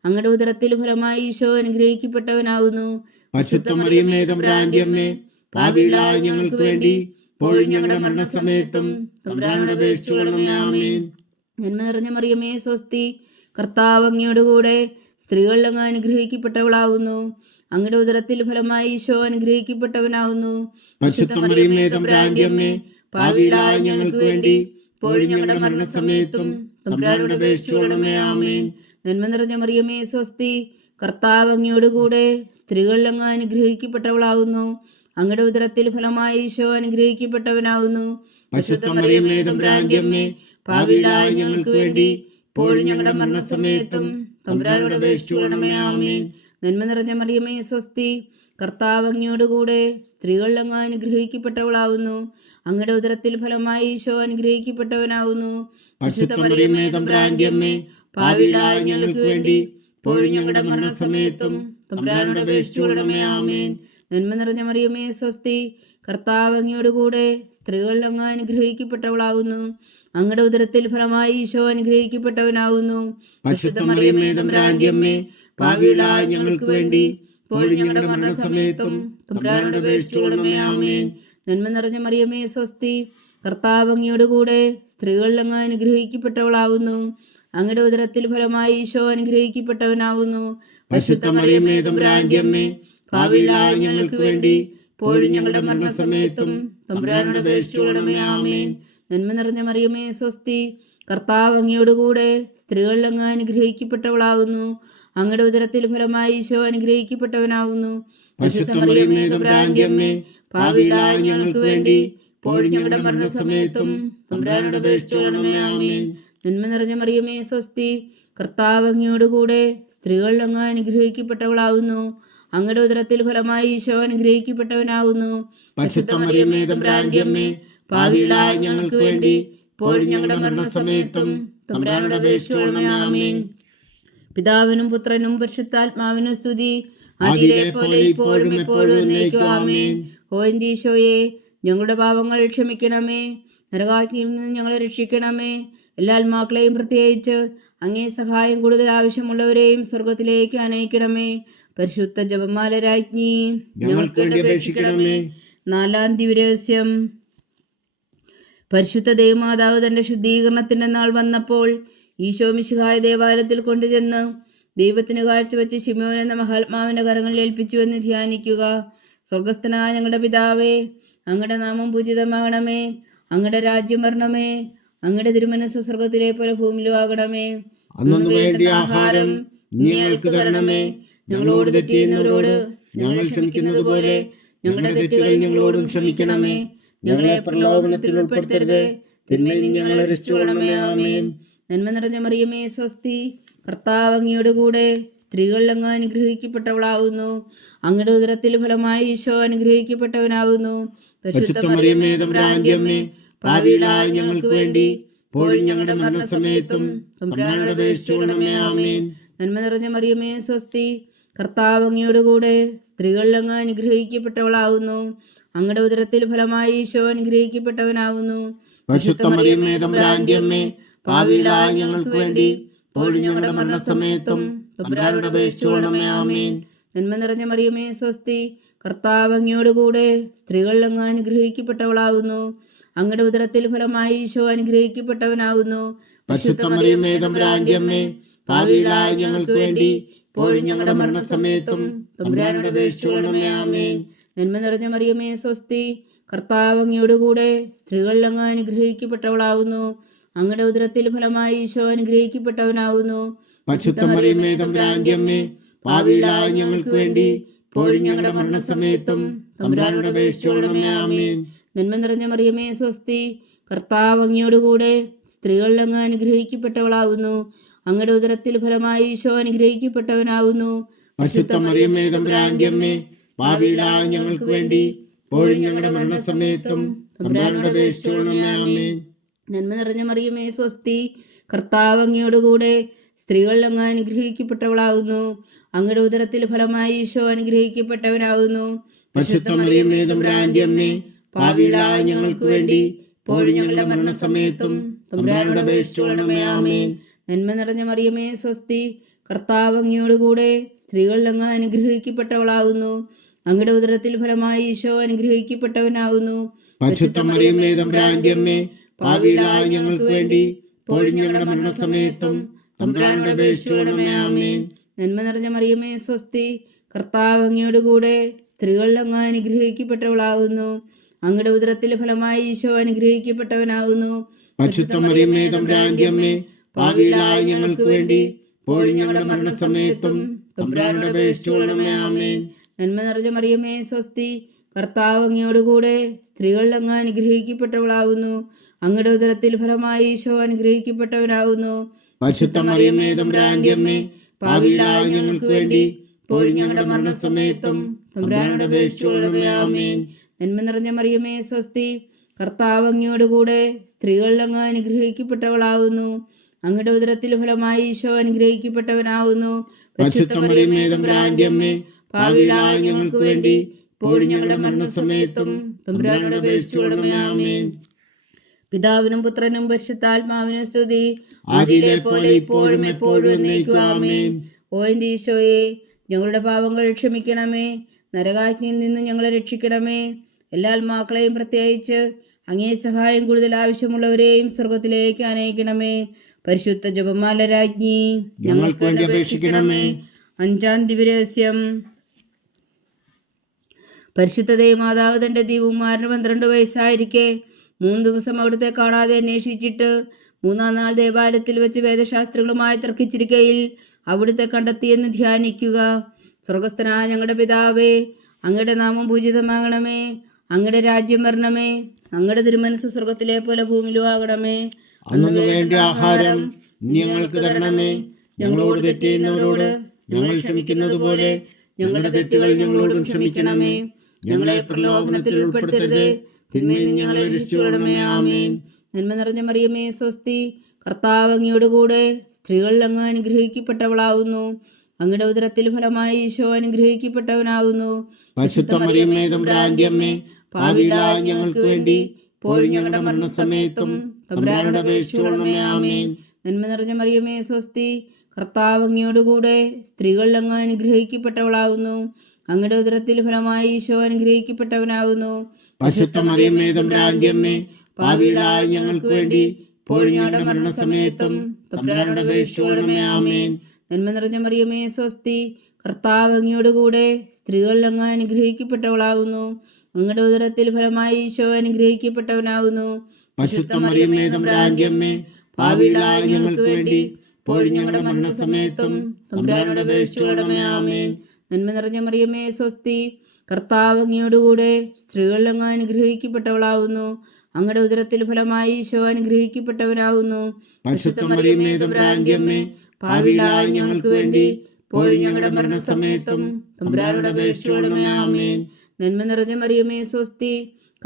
അങ്ങയുടെ ഉദരത്തിൽ ഫലമായി ഈശോ അനുഗ്രഹിക്കപ്പെട്ടവനാകുന്നു. പരിശുദ്ധ മറിയമേ തമ്പുരാന്റെ അമ്മേ, പാപികളായ ഞങ്ങൾക്ക് വേണ്ടി ഇപ്പോഴും ഞങ്ങളുടെ മരണസമയത്തും തമ്പുരാനോട് അപേക്ഷിച്ചുകൊള്ളണമേ. ആമേൻ. നന്മ നിറഞ്ഞ മറിയമേ സ്വസ്തി, കർത്താവ് അങ്ങയോടുകൂടെ സ്ത്രീകൾ അങ്ങ് അനുഗ്രഹിക്കപ്പെട്ടവളാകുന്നു. അങ്ങയുടെ ഉദരത്തിൽ ഫലമായി ഈശോ അനുഗ്രഹിക്കപ്പെട്ടവനാകുന്നു. പരിശുദ്ധ മറിയമേ തമ്പുരാന്റെ അമ്മേ, പാപികളായ ഞങ്ങൾക്ക് വേണ്ടി ഇപ്പോഴും ഞങ്ങളുടെ മരണസമയത്തും തമ്പുരാനോട് അപേക്ഷിച്ചുകൊള്ളണമേ. ആമേൻ. നന്മ നിറഞ്ഞ മറിയമേ സ്വസ്തി, കർത്താവ് അങ്ങയോടുകൂടെ സ്ത്രീകൾ അങ്ങ് അനുഗ്രഹിക്കപ്പെട്ടവളാകുന്നു. അങ്ങയുടെ ഉദരത്തിൽ ഫലമായി ഈശോ അനുഗ്രഹിക്കപ്പെട്ടവനാകുന്നു. പരിശുദ്ധ മറിയമേ തമ്പുരാന്റെ അമ്മേ, പാപികളായ ഞങ്ങൾക്ക് വേണ്ടി ഇപ്പോഴും ഞങ്ങളുടെ മരണസമയത്തും തമ്പുരാനോട് അപേക്ഷിച്ചുകൊള്ളണമേ. ആമേൻ. നന്മ നിറഞ്ഞ മറിയമേ സ്വസ്തി, കർത്താവ് അങ്ങയോടുകൂടെ സ്ത്രീകൾ അങ്ങ് അനുഗ്രഹിക്കപ്പെട്ടവളാകുന്നു. അങ്ങയുടെ ഉദരത്തിൽ ഫലമായി ഈശോ അനുഗ്രഹിക്കപ്പെട്ടവനാകുന്നു. പരിശുദ്ധ മറിയമേ തമ്പുരാന്റെ അമ്മേ, പാപികളായ ഞങ്ങൾക്ക് വേണ്ടി ഇപ്പോഴും ഞങ്ങളുടെ മരണസമയത്തും തമ്പുരാനോട് അപേക്ഷിച്ചുകൊള്ളണമേ. ആമേൻ. നന്മ നിറഞ്ഞ മറിയമേ സ്വസ്തി, കർത്താവ് അങ്ങയോടുകൂടെ സ്ത്രീകൾ അങ്ങ് അനുഗ്രഹിക്കപ്പെട്ടവളാകുന്നു. അങ്ങയുടെ ഉദരത്തിൽ ഫലമായി ഈശോ അനുഗ്രഹിക്കപ്പെട്ടവനാകുന്നു. പരിശുദ്ധ മറിയമേ തമ്പുരാന്റെ അമ്മേ, പാപികളായ ഞങ്ങൾക്ക് വേണ്ടി ഇപ്പോഴും ഞങ്ങളുടെ മരണസമയത്തും തമ്പുരാനോട് അപേക്ഷിച്ചുകൊള്ളണമേ. ആമേൻ. നന്മ നിറഞ്ഞ മറിയമേ സ്വസ്തി, കർത്താവ് അങ്ങയോടുകൂടെ സ്ത്രീകൾ അങ്ങ് അനുഗ്രഹിക്കപ്പെട്ടവളാകുന്നു. അങ്ങയുടെ ഉദരത്തിൽ ഫലമായി ഈശോ അനുഗ്രഹിക്കപ്പെട്ടവനാകുന്നു. പരിശുദ്ധ മറിയമേ തമ്പുരാന്റെ അമ്മേ, പാപികളായ ഞങ്ങൾക്ക് വേണ്ടി ഇപ്പോഴും ഞങ്ങളുടെ മരണസമയത്തും തമ്പുരാനോട് അപേക്ഷിച്ചുകൊള്ളണമേ. ആമേൻ. നന്മ നിറഞ്ഞ മറിയമേ സ്വസ്തി, കർത്താവ് അങ്ങയോടുകൂടെ സ്ത്രീകൾ അങ്ങ് അനുഗ്രഹിക്കപ്പെട്ടവളാകുന്നു. അങ്ങയുടെ ഉദരത്തിൽ ഫലമായി ഈശോ അനുഗ്രഹിക്കപ്പെട്ടവനാകുന്നു. പരിശുദ്ധ മറിയമേ തമ്പുരാന്റെ അമ്മേ, പാപികളായ ഞങ്ങൾക്ക് വേണ്ടി ഇപ്പോഴും ഞങ്ങളുടെ മരണസമയത്തും തമ്പുരാനോട് അപേക്ഷിച്ചുകൊള്ളണമേ. ആമേൻ. നന്മ നിറഞ്ഞ മറിയമേ സ്വസ്തി, കർത്താവ് അങ്ങയോടുകൂടെ സ്ത്രീകൾ അങ്ങ് അനുഗ്രഹിക്കപ്പെട്ടവളാകുന്നു. അങ്ങയുടെ ഉദരത്തിൽ ഫലമായി ഈശോ അനുഗ്രഹിക്കപ്പെട്ടവനാകുന്നു. പരിശുദ്ധ മറിയമേ തമ്പുരാന്റെ അമ്മേ, പാപികളായ ഞങ്ങൾക്ക് വേണ്ടി ഇപ്പോഴും ഞങ്ങളുടെ മരണസമയത്തും തമ്പുരാനോട് അപേക്ഷിച്ചുകൊള്ളണമേ. ആമേൻ. പിതാവിനും പുത്രനും പരിശുദ്ധാത്മാവിനും സ്തുതി, ആദിയിലെ പോലെ ഇപ്പോഴും എപ്പോഴും എന്നേക്കും. ആമേൻ. ഓ എൻ്റെ ഈശോയെ, ഞങ്ങളുടെ പാപങ്ങൾ ക്ഷമിക്കണമേ, നരകാഗ്നിയിൽ നിന്ന് ഞങ്ങളെ രക്ഷിക്കണമേ. എല്ലാ ആത്മാക്കളെയും പ്രത്യേകിച്ച് അങ്ങേ സഹായം കൂടുതൽ ആവശ്യമുള്ളവരെയും സ്വർഗത്തിലേക്ക് അനയിക്കണമേ. പരിശുദ്ധ ജപമാല രാജ്ഞി ഞങ്ങൾക്ക് വേണ്ടി അപേക്ഷിക്കണമേ. നാലാം ദിവരഹസ്യം. പരിശുദ്ധ ദേവമാതാവ് തന്റെ ശുദ്ധീകരണത്തിന്റെ നാൾ വന്നപ്പോൾ ഈശോ മിശിഹായ ദേവാലയത്തിൽ കൊണ്ടുചെന്ന് ദൈവത്തിന് കാഴ്ചവെച്ച് ശിമോൻ എന്ന മഹാത്മാവിന്റെ കരങ്ങളിൽ ഏൽപ്പിച്ചു എന്ന് ധ്യാനിക്കുക. സ്വർഗസ്ഥനായ ഞങ്ങളുടെ പിതാവേ, അങ്ങയുടെ നാമം പൂജിതമാകണമേ. അങ്ങയുടെ രാജ്യം വരണമേ. അങ്ങയുടെ തിരുമനസ്സ് സ്വർഗത്തിലെ പോലെ ഭൂമിയിലും ആകണമേ. അന്നു വേണ്ട ആഹാരം ഞങ്ങൾക്ക് തരണമേ. ഞങ്ങളോട് തെറ്റ് ചെയ്യുന്നവരോട് ഞങ്ങൾ ക്ഷമിക്കുന്നത് പോലെ ഞങ്ങളുടെ തെറ്റുകൾ ഞങ്ങളോടും ക്ഷമിക്കണമേ. ഞങ്ങളെ പ്രലോഭനത്തിൽ ഉൾപ്പെടുത്തരുത്, തിന്മയിൽ നിന്ന് ഞങ്ങളെ രക്ഷിച്ചുകൊള്ളണമേ. ആമേൻ. നന്മ നിറഞ്ഞ മറിയമേ, സ്വസ്തി. കർത്താവ് അങ്ങയുടെ കൂടെ സ്ത്രീകളിൽ അങ്ങ് അനുഗ്രഹിക്കപ്പെട്ടവളാവുന്നു. അങ്ങയുടെ ഉദരത്തിൽ ഫലമായി ഈശോ അനുഗ്രഹിക്കപ്പെട്ടവനാവുന്നു. പരിശുദ്ധ മറിയമേ, തമ്പുരാന്റെ അമ്മേ, പാപികളായ ഞങ്ങൾക്ക് വേണ്ടി ഇപ്പോഴും ഞങ്ങളുടെ മരണസമയത്തും തമ്പുരാനോട് അപേക്ഷിച്ചുകൊള്ളണമേ. ആമേൻ. നന്മ നിറഞ്ഞ മറിയമേ, സ്വസ്തി. കർത്താവ് അങ്ങയുടെ കൂടെ സ്ത്രീകളിൽ അങ്ങ് അനുഗ്രഹിക്കപ്പെട്ടവളാവുന്നു. അങ്ങയുടെ ഉദരത്തിൽ ഫലമായി ഈശോ അനുഗ്രഹിക്കപ്പെട്ടവനാവുന്നു. പരിശുദ്ധ മറിയമേ, തമ്പുരാന്റെ അമ്മേ, പാപികളായ ഞങ്ങൾക്ക് വേണ്ടി ഇപ്പോഴും ഞങ്ങളുടെ മരണസമയത്തും തമ്പുരാനോട് അപേക്ഷിച്ചുകൊള്ളണമേ. ആമേൻ. നന്മ നിറഞ്ഞ മറിയമേ, സ്വസ്തി. കർത്താവ് അങ്ങയുടെ കൂടെ സ്ത്രീകളിൽ അങ്ങ് അനുഗ്രഹിക്കപ്പെട്ടവളാവുന്നു. അങ്ങയുടെ ഉദരത്തിൽ ഫലമായി ഈശോ അനുഗ്രഹിക്കപ്പെട്ടവനാവുന്നു. പരിശുദ്ധ മറിയമേ, തമ്പുരാന്റെ അമ്മേ, പാപികളായ ഞങ്ങൾക്ക് വേണ്ടി ഇപ്പോഴും ഞങ്ങളുടെ മരണസമയത്തും തമ്പുരാനോട് അപേക്ഷിച്ചുകൊള്ളണമേ. ആമേൻ. നന്മ നിറഞ്ഞ മറിയമേ, സ്വസ്തി. കർത്താവ് അങ്ങയുടെ കൂടെ സ്ത്രീകളിൽ അങ്ങ് അനുഗ്രഹിക്കപ്പെട്ടവളാവുന്നു. അങ്ങയുടെ ഉദരത്തിൽ ഫലമായി ഈശോ അനുഗ്രഹിക്കപ്പെട്ടവനാവുന്നു. പരിശുദ്ധ മറിയമേ, തമ്പുരാന്റെ അമ്മേ, പാപികളായ ഞങ്ങൾക്ക് വേണ്ടി ഇപ്പോഴും ഞങ്ങളുടെ മരണസമയത്തും തമ്പുരാനോട് അപേക്ഷിച്ചുകൊള്ളണമേ. ആമേൻ. നന്മ നിറഞ്ഞ മറിയമേ, സ്വസ്തി. കർത്താവ് അങ്ങയുടെ കൂടെ സ്ത്രീകളിൽ അങ്ങ് അനുഗ്രഹിക്കപ്പെട്ടവളാവുന്നു. അങ്ങയുടെ ഉദരത്തിൽ ഫലമായി ഈശോ അനുഗ്രഹിക്കപ്പെട്ടവനാവുന്നു. പരിശുദ്ധ മറിയമേ, തമ്പുരാന്റെ അമ്മേ, പാപികളായ ഞങ്ങൾക്ക് വേണ്ടി ഇപ്പോഴും ഞങ്ങളുടെ മരണസമയത്തും തമ്പുരാനോട് അപേക്ഷിച്ചുകൊള്ളണമേ. ആമേൻ. നന്മ നിറഞ്ഞ മറിയമേ, സ്വസ്തി. കർത്താവ് അങ്ങയുടെ കൂടെ സ്ത്രീകളിൽ അങ്ങ് അനുഗ്രഹിക്കപ്പെട്ടവളാവുന്നു. അങ്ങയുടെ ഉദരത്തിൽ ഫലമായി ഈശോ അനുഗ്രഹിക്കപ്പെട്ടവനാവുന്നു. പരിശുദ്ധ മറിയമേ, തമ്പുരാന്റെ അമ്മേ, പാപികളായ ഞങ്ങൾക്ക് വേണ്ടി ഇപ്പോഴും ഞങ്ങളുടെ മരണസമയത്തും തമ്പുരാനോട് അപേക്ഷിച്ചുകൊള്ളണമേ. ആമേൻ. നന്മ നിറഞ്ഞ മറിയമേ, സ്വസ്തി. കർത്താവ് അങ്ങയുടെ കൂടെ സ്ത്രീകളിൽ അങ്ങ് അനുഗ്രഹിക്കപ്പെട്ടവളാവുന്നു. അങ്ങയുടെ ഉദരത്തിൽ ഫലമായി ഈശോ അനുഗ്രഹിക്കപ്പെട്ടവനാവുന്നു. പരിശുദ്ധ മറിയമേ, തമ്പുരാന്റെ അമ്മേ, പാപികളായ ഞങ്ങൾക്ക് വേണ്ടി ഇപ്പോഴും ഞങ്ങളുടെ മരണസമയത്തും തമ്പുരാനോട് അപേക്ഷിച്ചുകൊള്ളണമേ. ആമേൻ. നന്മ നിറഞ്ഞ മറിയമേ, സ്വസ്തി. കർത്താവ് അങ്ങയുടെ കൂടെ സ്ത്രീകളിൽ അങ്ങ് അനുഗ്രഹിക്കപ്പെട്ടവളാവുന്നു. അങ്ങയുടെ ഉദരത്തിൽ ഫലമായി ഈശോ അനുഗ്രഹിക്കപ്പെട്ടവനാവുന്നു. പരിശുദ്ധ മറിയമേ, തമ്പുരാന്റെ അമ്മേ, പാപികളായ ഞങ്ങൾക്ക് വേണ്ടി ഇപ്പോഴും ഞങ്ങളുടെ മരണസമയത്തും തമ്പുരാനോട് അപേക്ഷിച്ചുകൊള്ളണമേ. ആമേൻ. നന്മ നിറഞ്ഞ മറിയമേ, സ്വസ്തി. കർത്താവ് അങ്ങയുടെ കൂടെ സ്ത്രീകളിൽ അങ്ങ് അനുഗ്രഹിക്കപ്പെട്ടവളാവുന്നു. അങ്ങയുടെ ഉദരത്തിൽ ഫലമായി ഈശോ അനുഗ്രഹിക്കപ്പെട്ടവനാവുന്നു. പരിശുദ്ധ മറിയമേ, തമ്പുരാന്റെ അമ്മേ, പാപികളായ ഞങ്ങൾക്ക് വേണ്ടി ഇപ്പോഴും ഞങ്ങളുടെ മരണസമയത്തും തമ്പുരാനോട് അപേക്ഷിച്ചുകൊള്ളണമേ. ആമേൻ. നന്മ നിറഞ്ഞ മറിയമേ, സ്വസ്തി. കർത്താവ് അങ്ങയുടെ കൂടെ സ്ത്രീകളിൽ അങ്ങ് അനുഗ്രഹിക്കപ്പെട്ടവളാവുന്നു. അങ്ങയുടെ ഉദരത്തിൽ ഫലമായി ഈശോ അനുഗ്രഹിക്കപ്പെട്ടവനാവുന്നു. പരിശുദ്ധ മറിയമേ, തമ്പുരാന്റെ അമ്മേ, പാപികളായ ഞങ്ങൾക്ക് വേണ്ടി ഇപ്പോഴും ഞങ്ങളുടെ മരണസമയത്തും തമ്പുരാനോട് അപേക്ഷിച്ചുകൊള്ളണമേ. ആമേൻ. പിതാവിനും പുത്രനും പരിശുദ്ധാത്മാവിനും സ്തുതി. ആദിയിലെ പോലെ ഇപ്പോഴും എപ്പോഴും എന്നേക്കും. ആമേൻ. ഓ എൻ്റെ ഈശോയെ, ഞങ്ങളുടെ പാപങ്ങൾ ക്ഷമിക്കണമേ. നരകാഗ്നിയിൽ നിന്ന് ഞങ്ങളെ രക്ഷിക്കണമേ. എല്ലാ ആത്മാക്കളെയും പ്രത്യേകിച്ച് അങ്ങേ സഹായം കൂടുതൽ ആവശ്യമുള്ളവരെയും സ്വർഗത്തിലേക്ക് അനയിക്കണമേ. പരിശുദ്ധ ജപമാല രാജ്ഞി ഞങ്ങൾക്ക് വേണ്ടി അപേക്ഷിക്കണമേ. അഞ്ചാം ദിവരഹസ്യം. പരിശുദ്ധ ദേവമാതാവ് തൻ്റെ ദിവകുമാരന് 12 വയസ്സായിരിക്കെ 3 ദിവസം അവിടുത്തെ കാണാതെ അന്വേഷിച്ചിട്ട് 3-ാം നാൾ ദേവാലയത്തിൽ വെച്ച് വേദശാസ്ത്രികളുമായി തർക്കിച്ചിരിക്കയിൽ അവിടുത്തെ കണ്ടെത്തിയെന്ന് ധ്യാനിക്കുക. സ്വർഗസ്ഥനായ ഞങ്ങളുടെ പിതാവേ, അങ്ങയുടെ നാമം പൂജിതമാകണമേ. അങ്ങയുടെ രാജ്യം വരണമേ. അങ്ങയുടെ തിരുമനസ്സ് സ്വർഗത്തിലെ പോലെ ഭൂമിയിലും ആകണമേ. അന്നു വേണ്ട ആഹാരം ഞങ്ങൾക്ക് തരണമേ. ഞങ്ങളോട് തെറ്റ് ചെയ്യുന്നവരോട് ഞങ്ങൾ ക്ഷമിക്കുന്നത് പോലെ ഞങ്ങളുടെ തെറ്റുകൾ ഞങ്ങളോടും ക്ഷമിക്കണമേ. ഞങ്ങളെ പ്രലോഭനത്തിൽ ഉൾപ്പെടുത്തരുത്, തിന്മയിൽ നിന്ന് ഞങ്ങളെ രക്ഷിച്ചുകൊള്ളണമേ. ആമേൻ. നന്മ നിറഞ്ഞ മറിയമേ, സ്വസ്തി. കർത്താവ് അങ്ങയുടെ കൂടെ സ്ത്രീകളിൽ അങ്ങ് അനുഗ്രഹിക്കപ്പെട്ടവളാവുന്നു. അങ്ങയുടെ ഉദരത്തിൽ ഫലമായി ഈശോ അനുഗ്രഹിക്കപ്പെട്ടവനാവുന്നു. പരിശുദ്ധ മറിയമേ, തമ്പുരാന്റെ അമ്മേ, പാപികളായ ഞങ്ങൾക്ക് വേണ്ടി ഇപ്പോഴും ഞങ്ങളുടെ മരണസമയത്തും തമ്പുരാനോട് അപേക്ഷിച്ചുകൊള്ളണമേ. ആമേൻ. നന്മ നിറഞ്ഞ മറിയമേ, സ്വസ്തി. കർത്താവ് അങ്ങയോടുകൂടെ സ്ത്രീകൾ അങ്ങ് അനുഗ്രഹിക്കപ്പെട്ടവളാവുന്നു. അങ്ങയുടെ ഉദരത്തിൽ ഫലമായി ഈശോ അനുഗ്രഹിക്കപ്പെട്ടവനാവുന്നു. പരിശുദ്ധ മറിയമേ തമ്പുരാന്റെ അമ്മേ, പാപികളായ ഞങ്ങൾക്ക് വേണ്ടി ഇപ്പോഴും ഞങ്ങളുടെ മരണസമയത്തും തമ്പുരാനോട് അപേക്ഷിച്ചുകൊള്ളണമേ. ആമേൻ. നന്മ നിറഞ്ഞ മറിയമേ സ്വസ്തി, കർത്താവ് അങ്ങയോടുകൂടെ സ്ത്രീകൾ അങ്ങ് അനുഗ്രഹിക്കപ്പെട്ടവളാവുന്നു. അങ്ങയുടെ ഉദരത്തിൽ ഫലമായി ഈശോ അനുഗ്രഹിക്കപ്പെട്ടവനാവുന്നു. പരിശുദ്ധ മറിയമേ തമ്പുരാന്റെ അമ്മേ, പാപികളായ ഞങ്ങൾക്ക് വേണ്ടി ഇപ്പോഴും ഞങ്ങളുടെ മരണസമയത്തും തമ്പുരാനോട് അപേക്ഷിച്ചുകൊള്ളണമേ. ആമേൻ. നന്മ നിറഞ്ഞ മറിയമേ സ്വസ്തി, കർത്താവ് അങ്ങയോടുകൂടെ സ്ത്രീകൾ അങ്ങ് അനുഗ്രഹിക്കപ്പെട്ടവളാവുന്നു. അങ്ങയുടെ ഉദരത്തിൽ ഫലമായി ഈശോ അനുഗ്രഹിക്കപ്പെട്ടവനാവുന്നു. പരിശുദ്ധ മറിയമേ തമ്പുരാന്റെ അമ്മേ, പാപികളായ ഞങ്ങൾക്ക് വേണ്ടി ഇപ്പോഴും ഞങ്ങളുടെ മരണസമയത്തും തമ്പുരാനോട് അപേക്ഷിച്ചുകൊള്ളണമേ. ആമേൻ. നന്മ നിറഞ്ഞ മറിയമേ സ്വസ്തി,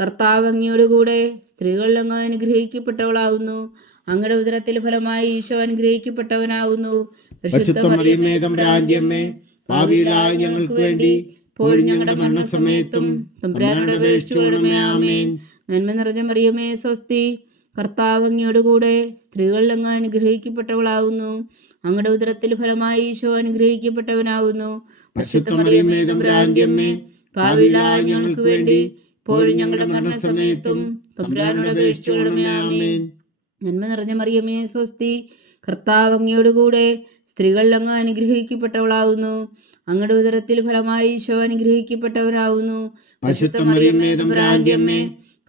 കർത്താവ് അങ്ങയോടുകൂടെ സ്ത്രീകൾ അങ്ങ് അനുഗ്രഹിക്കപ്പെട്ടവളാവുന്നു. അങ്ങയുടെ ഉദരത്തിൽ ഫലമായി ഈശോ അനുഗ്രഹിക്കപ്പെട്ടവനാവുന്നു. പരിശുദ്ധ മറിയമേ തമ്പുരാന്റെ അമ്മേ, പാപികളായ ഞങ്ങൾക്ക് വേണ്ടി ഇപ്പോഴും ഞങ്ങളുടെ മരണസമയത്തും തമ്പുരാനോട് അപേക്ഷിച്ചുകൊള്ളണമേ. ആമേൻ. നന്മ നിറഞ്ഞ മറിയമേ സ്വസ്തി, കർത്താവ് അങ്ങയോടുകൂടെ സ്ത്രീകൾ അങ്ങ് അനുഗ്രഹിക്കപ്പെട്ടവളാവുന്നു. അങ്ങയുടെ ഉദരത്തിൽ ഫലമായി ഈശോ അനുഗ്രഹിക്കപ്പെട്ടവനാവുന്നു. പരിശുദ്ധ മറിയമേ തമ്പുരാന്റെ അമ്മേ, പാപികളായ ഞങ്ങൾക്ക് വേണ്ടി ഇപ്പോഴും ഞങ്ങളുടെ മരണസമയത്തും തമ്പുരാനോട് അപേക്ഷിച്ചുകൊള്ളണമേ. ആമേൻ. നന്മ നിറഞ്ഞ മറിയമേ സ്വസ്തി, കർത്താവ് അങ്ങയോടുകൂടെ സ്ത്രീകൾ അങ്ങ് അനുഗ്രഹിക്കപ്പെട്ടവളാവുന്നു. അങ്ങയുടെ ഉദരത്തിൽ ഫലമായി ഈശോ അനുഗ്രഹിക്കപ്പെട്ടവനാവുന്നു. പരിശുദ്ധ മറിയമേ തമ്പുരാന്റെ അമ്മേ,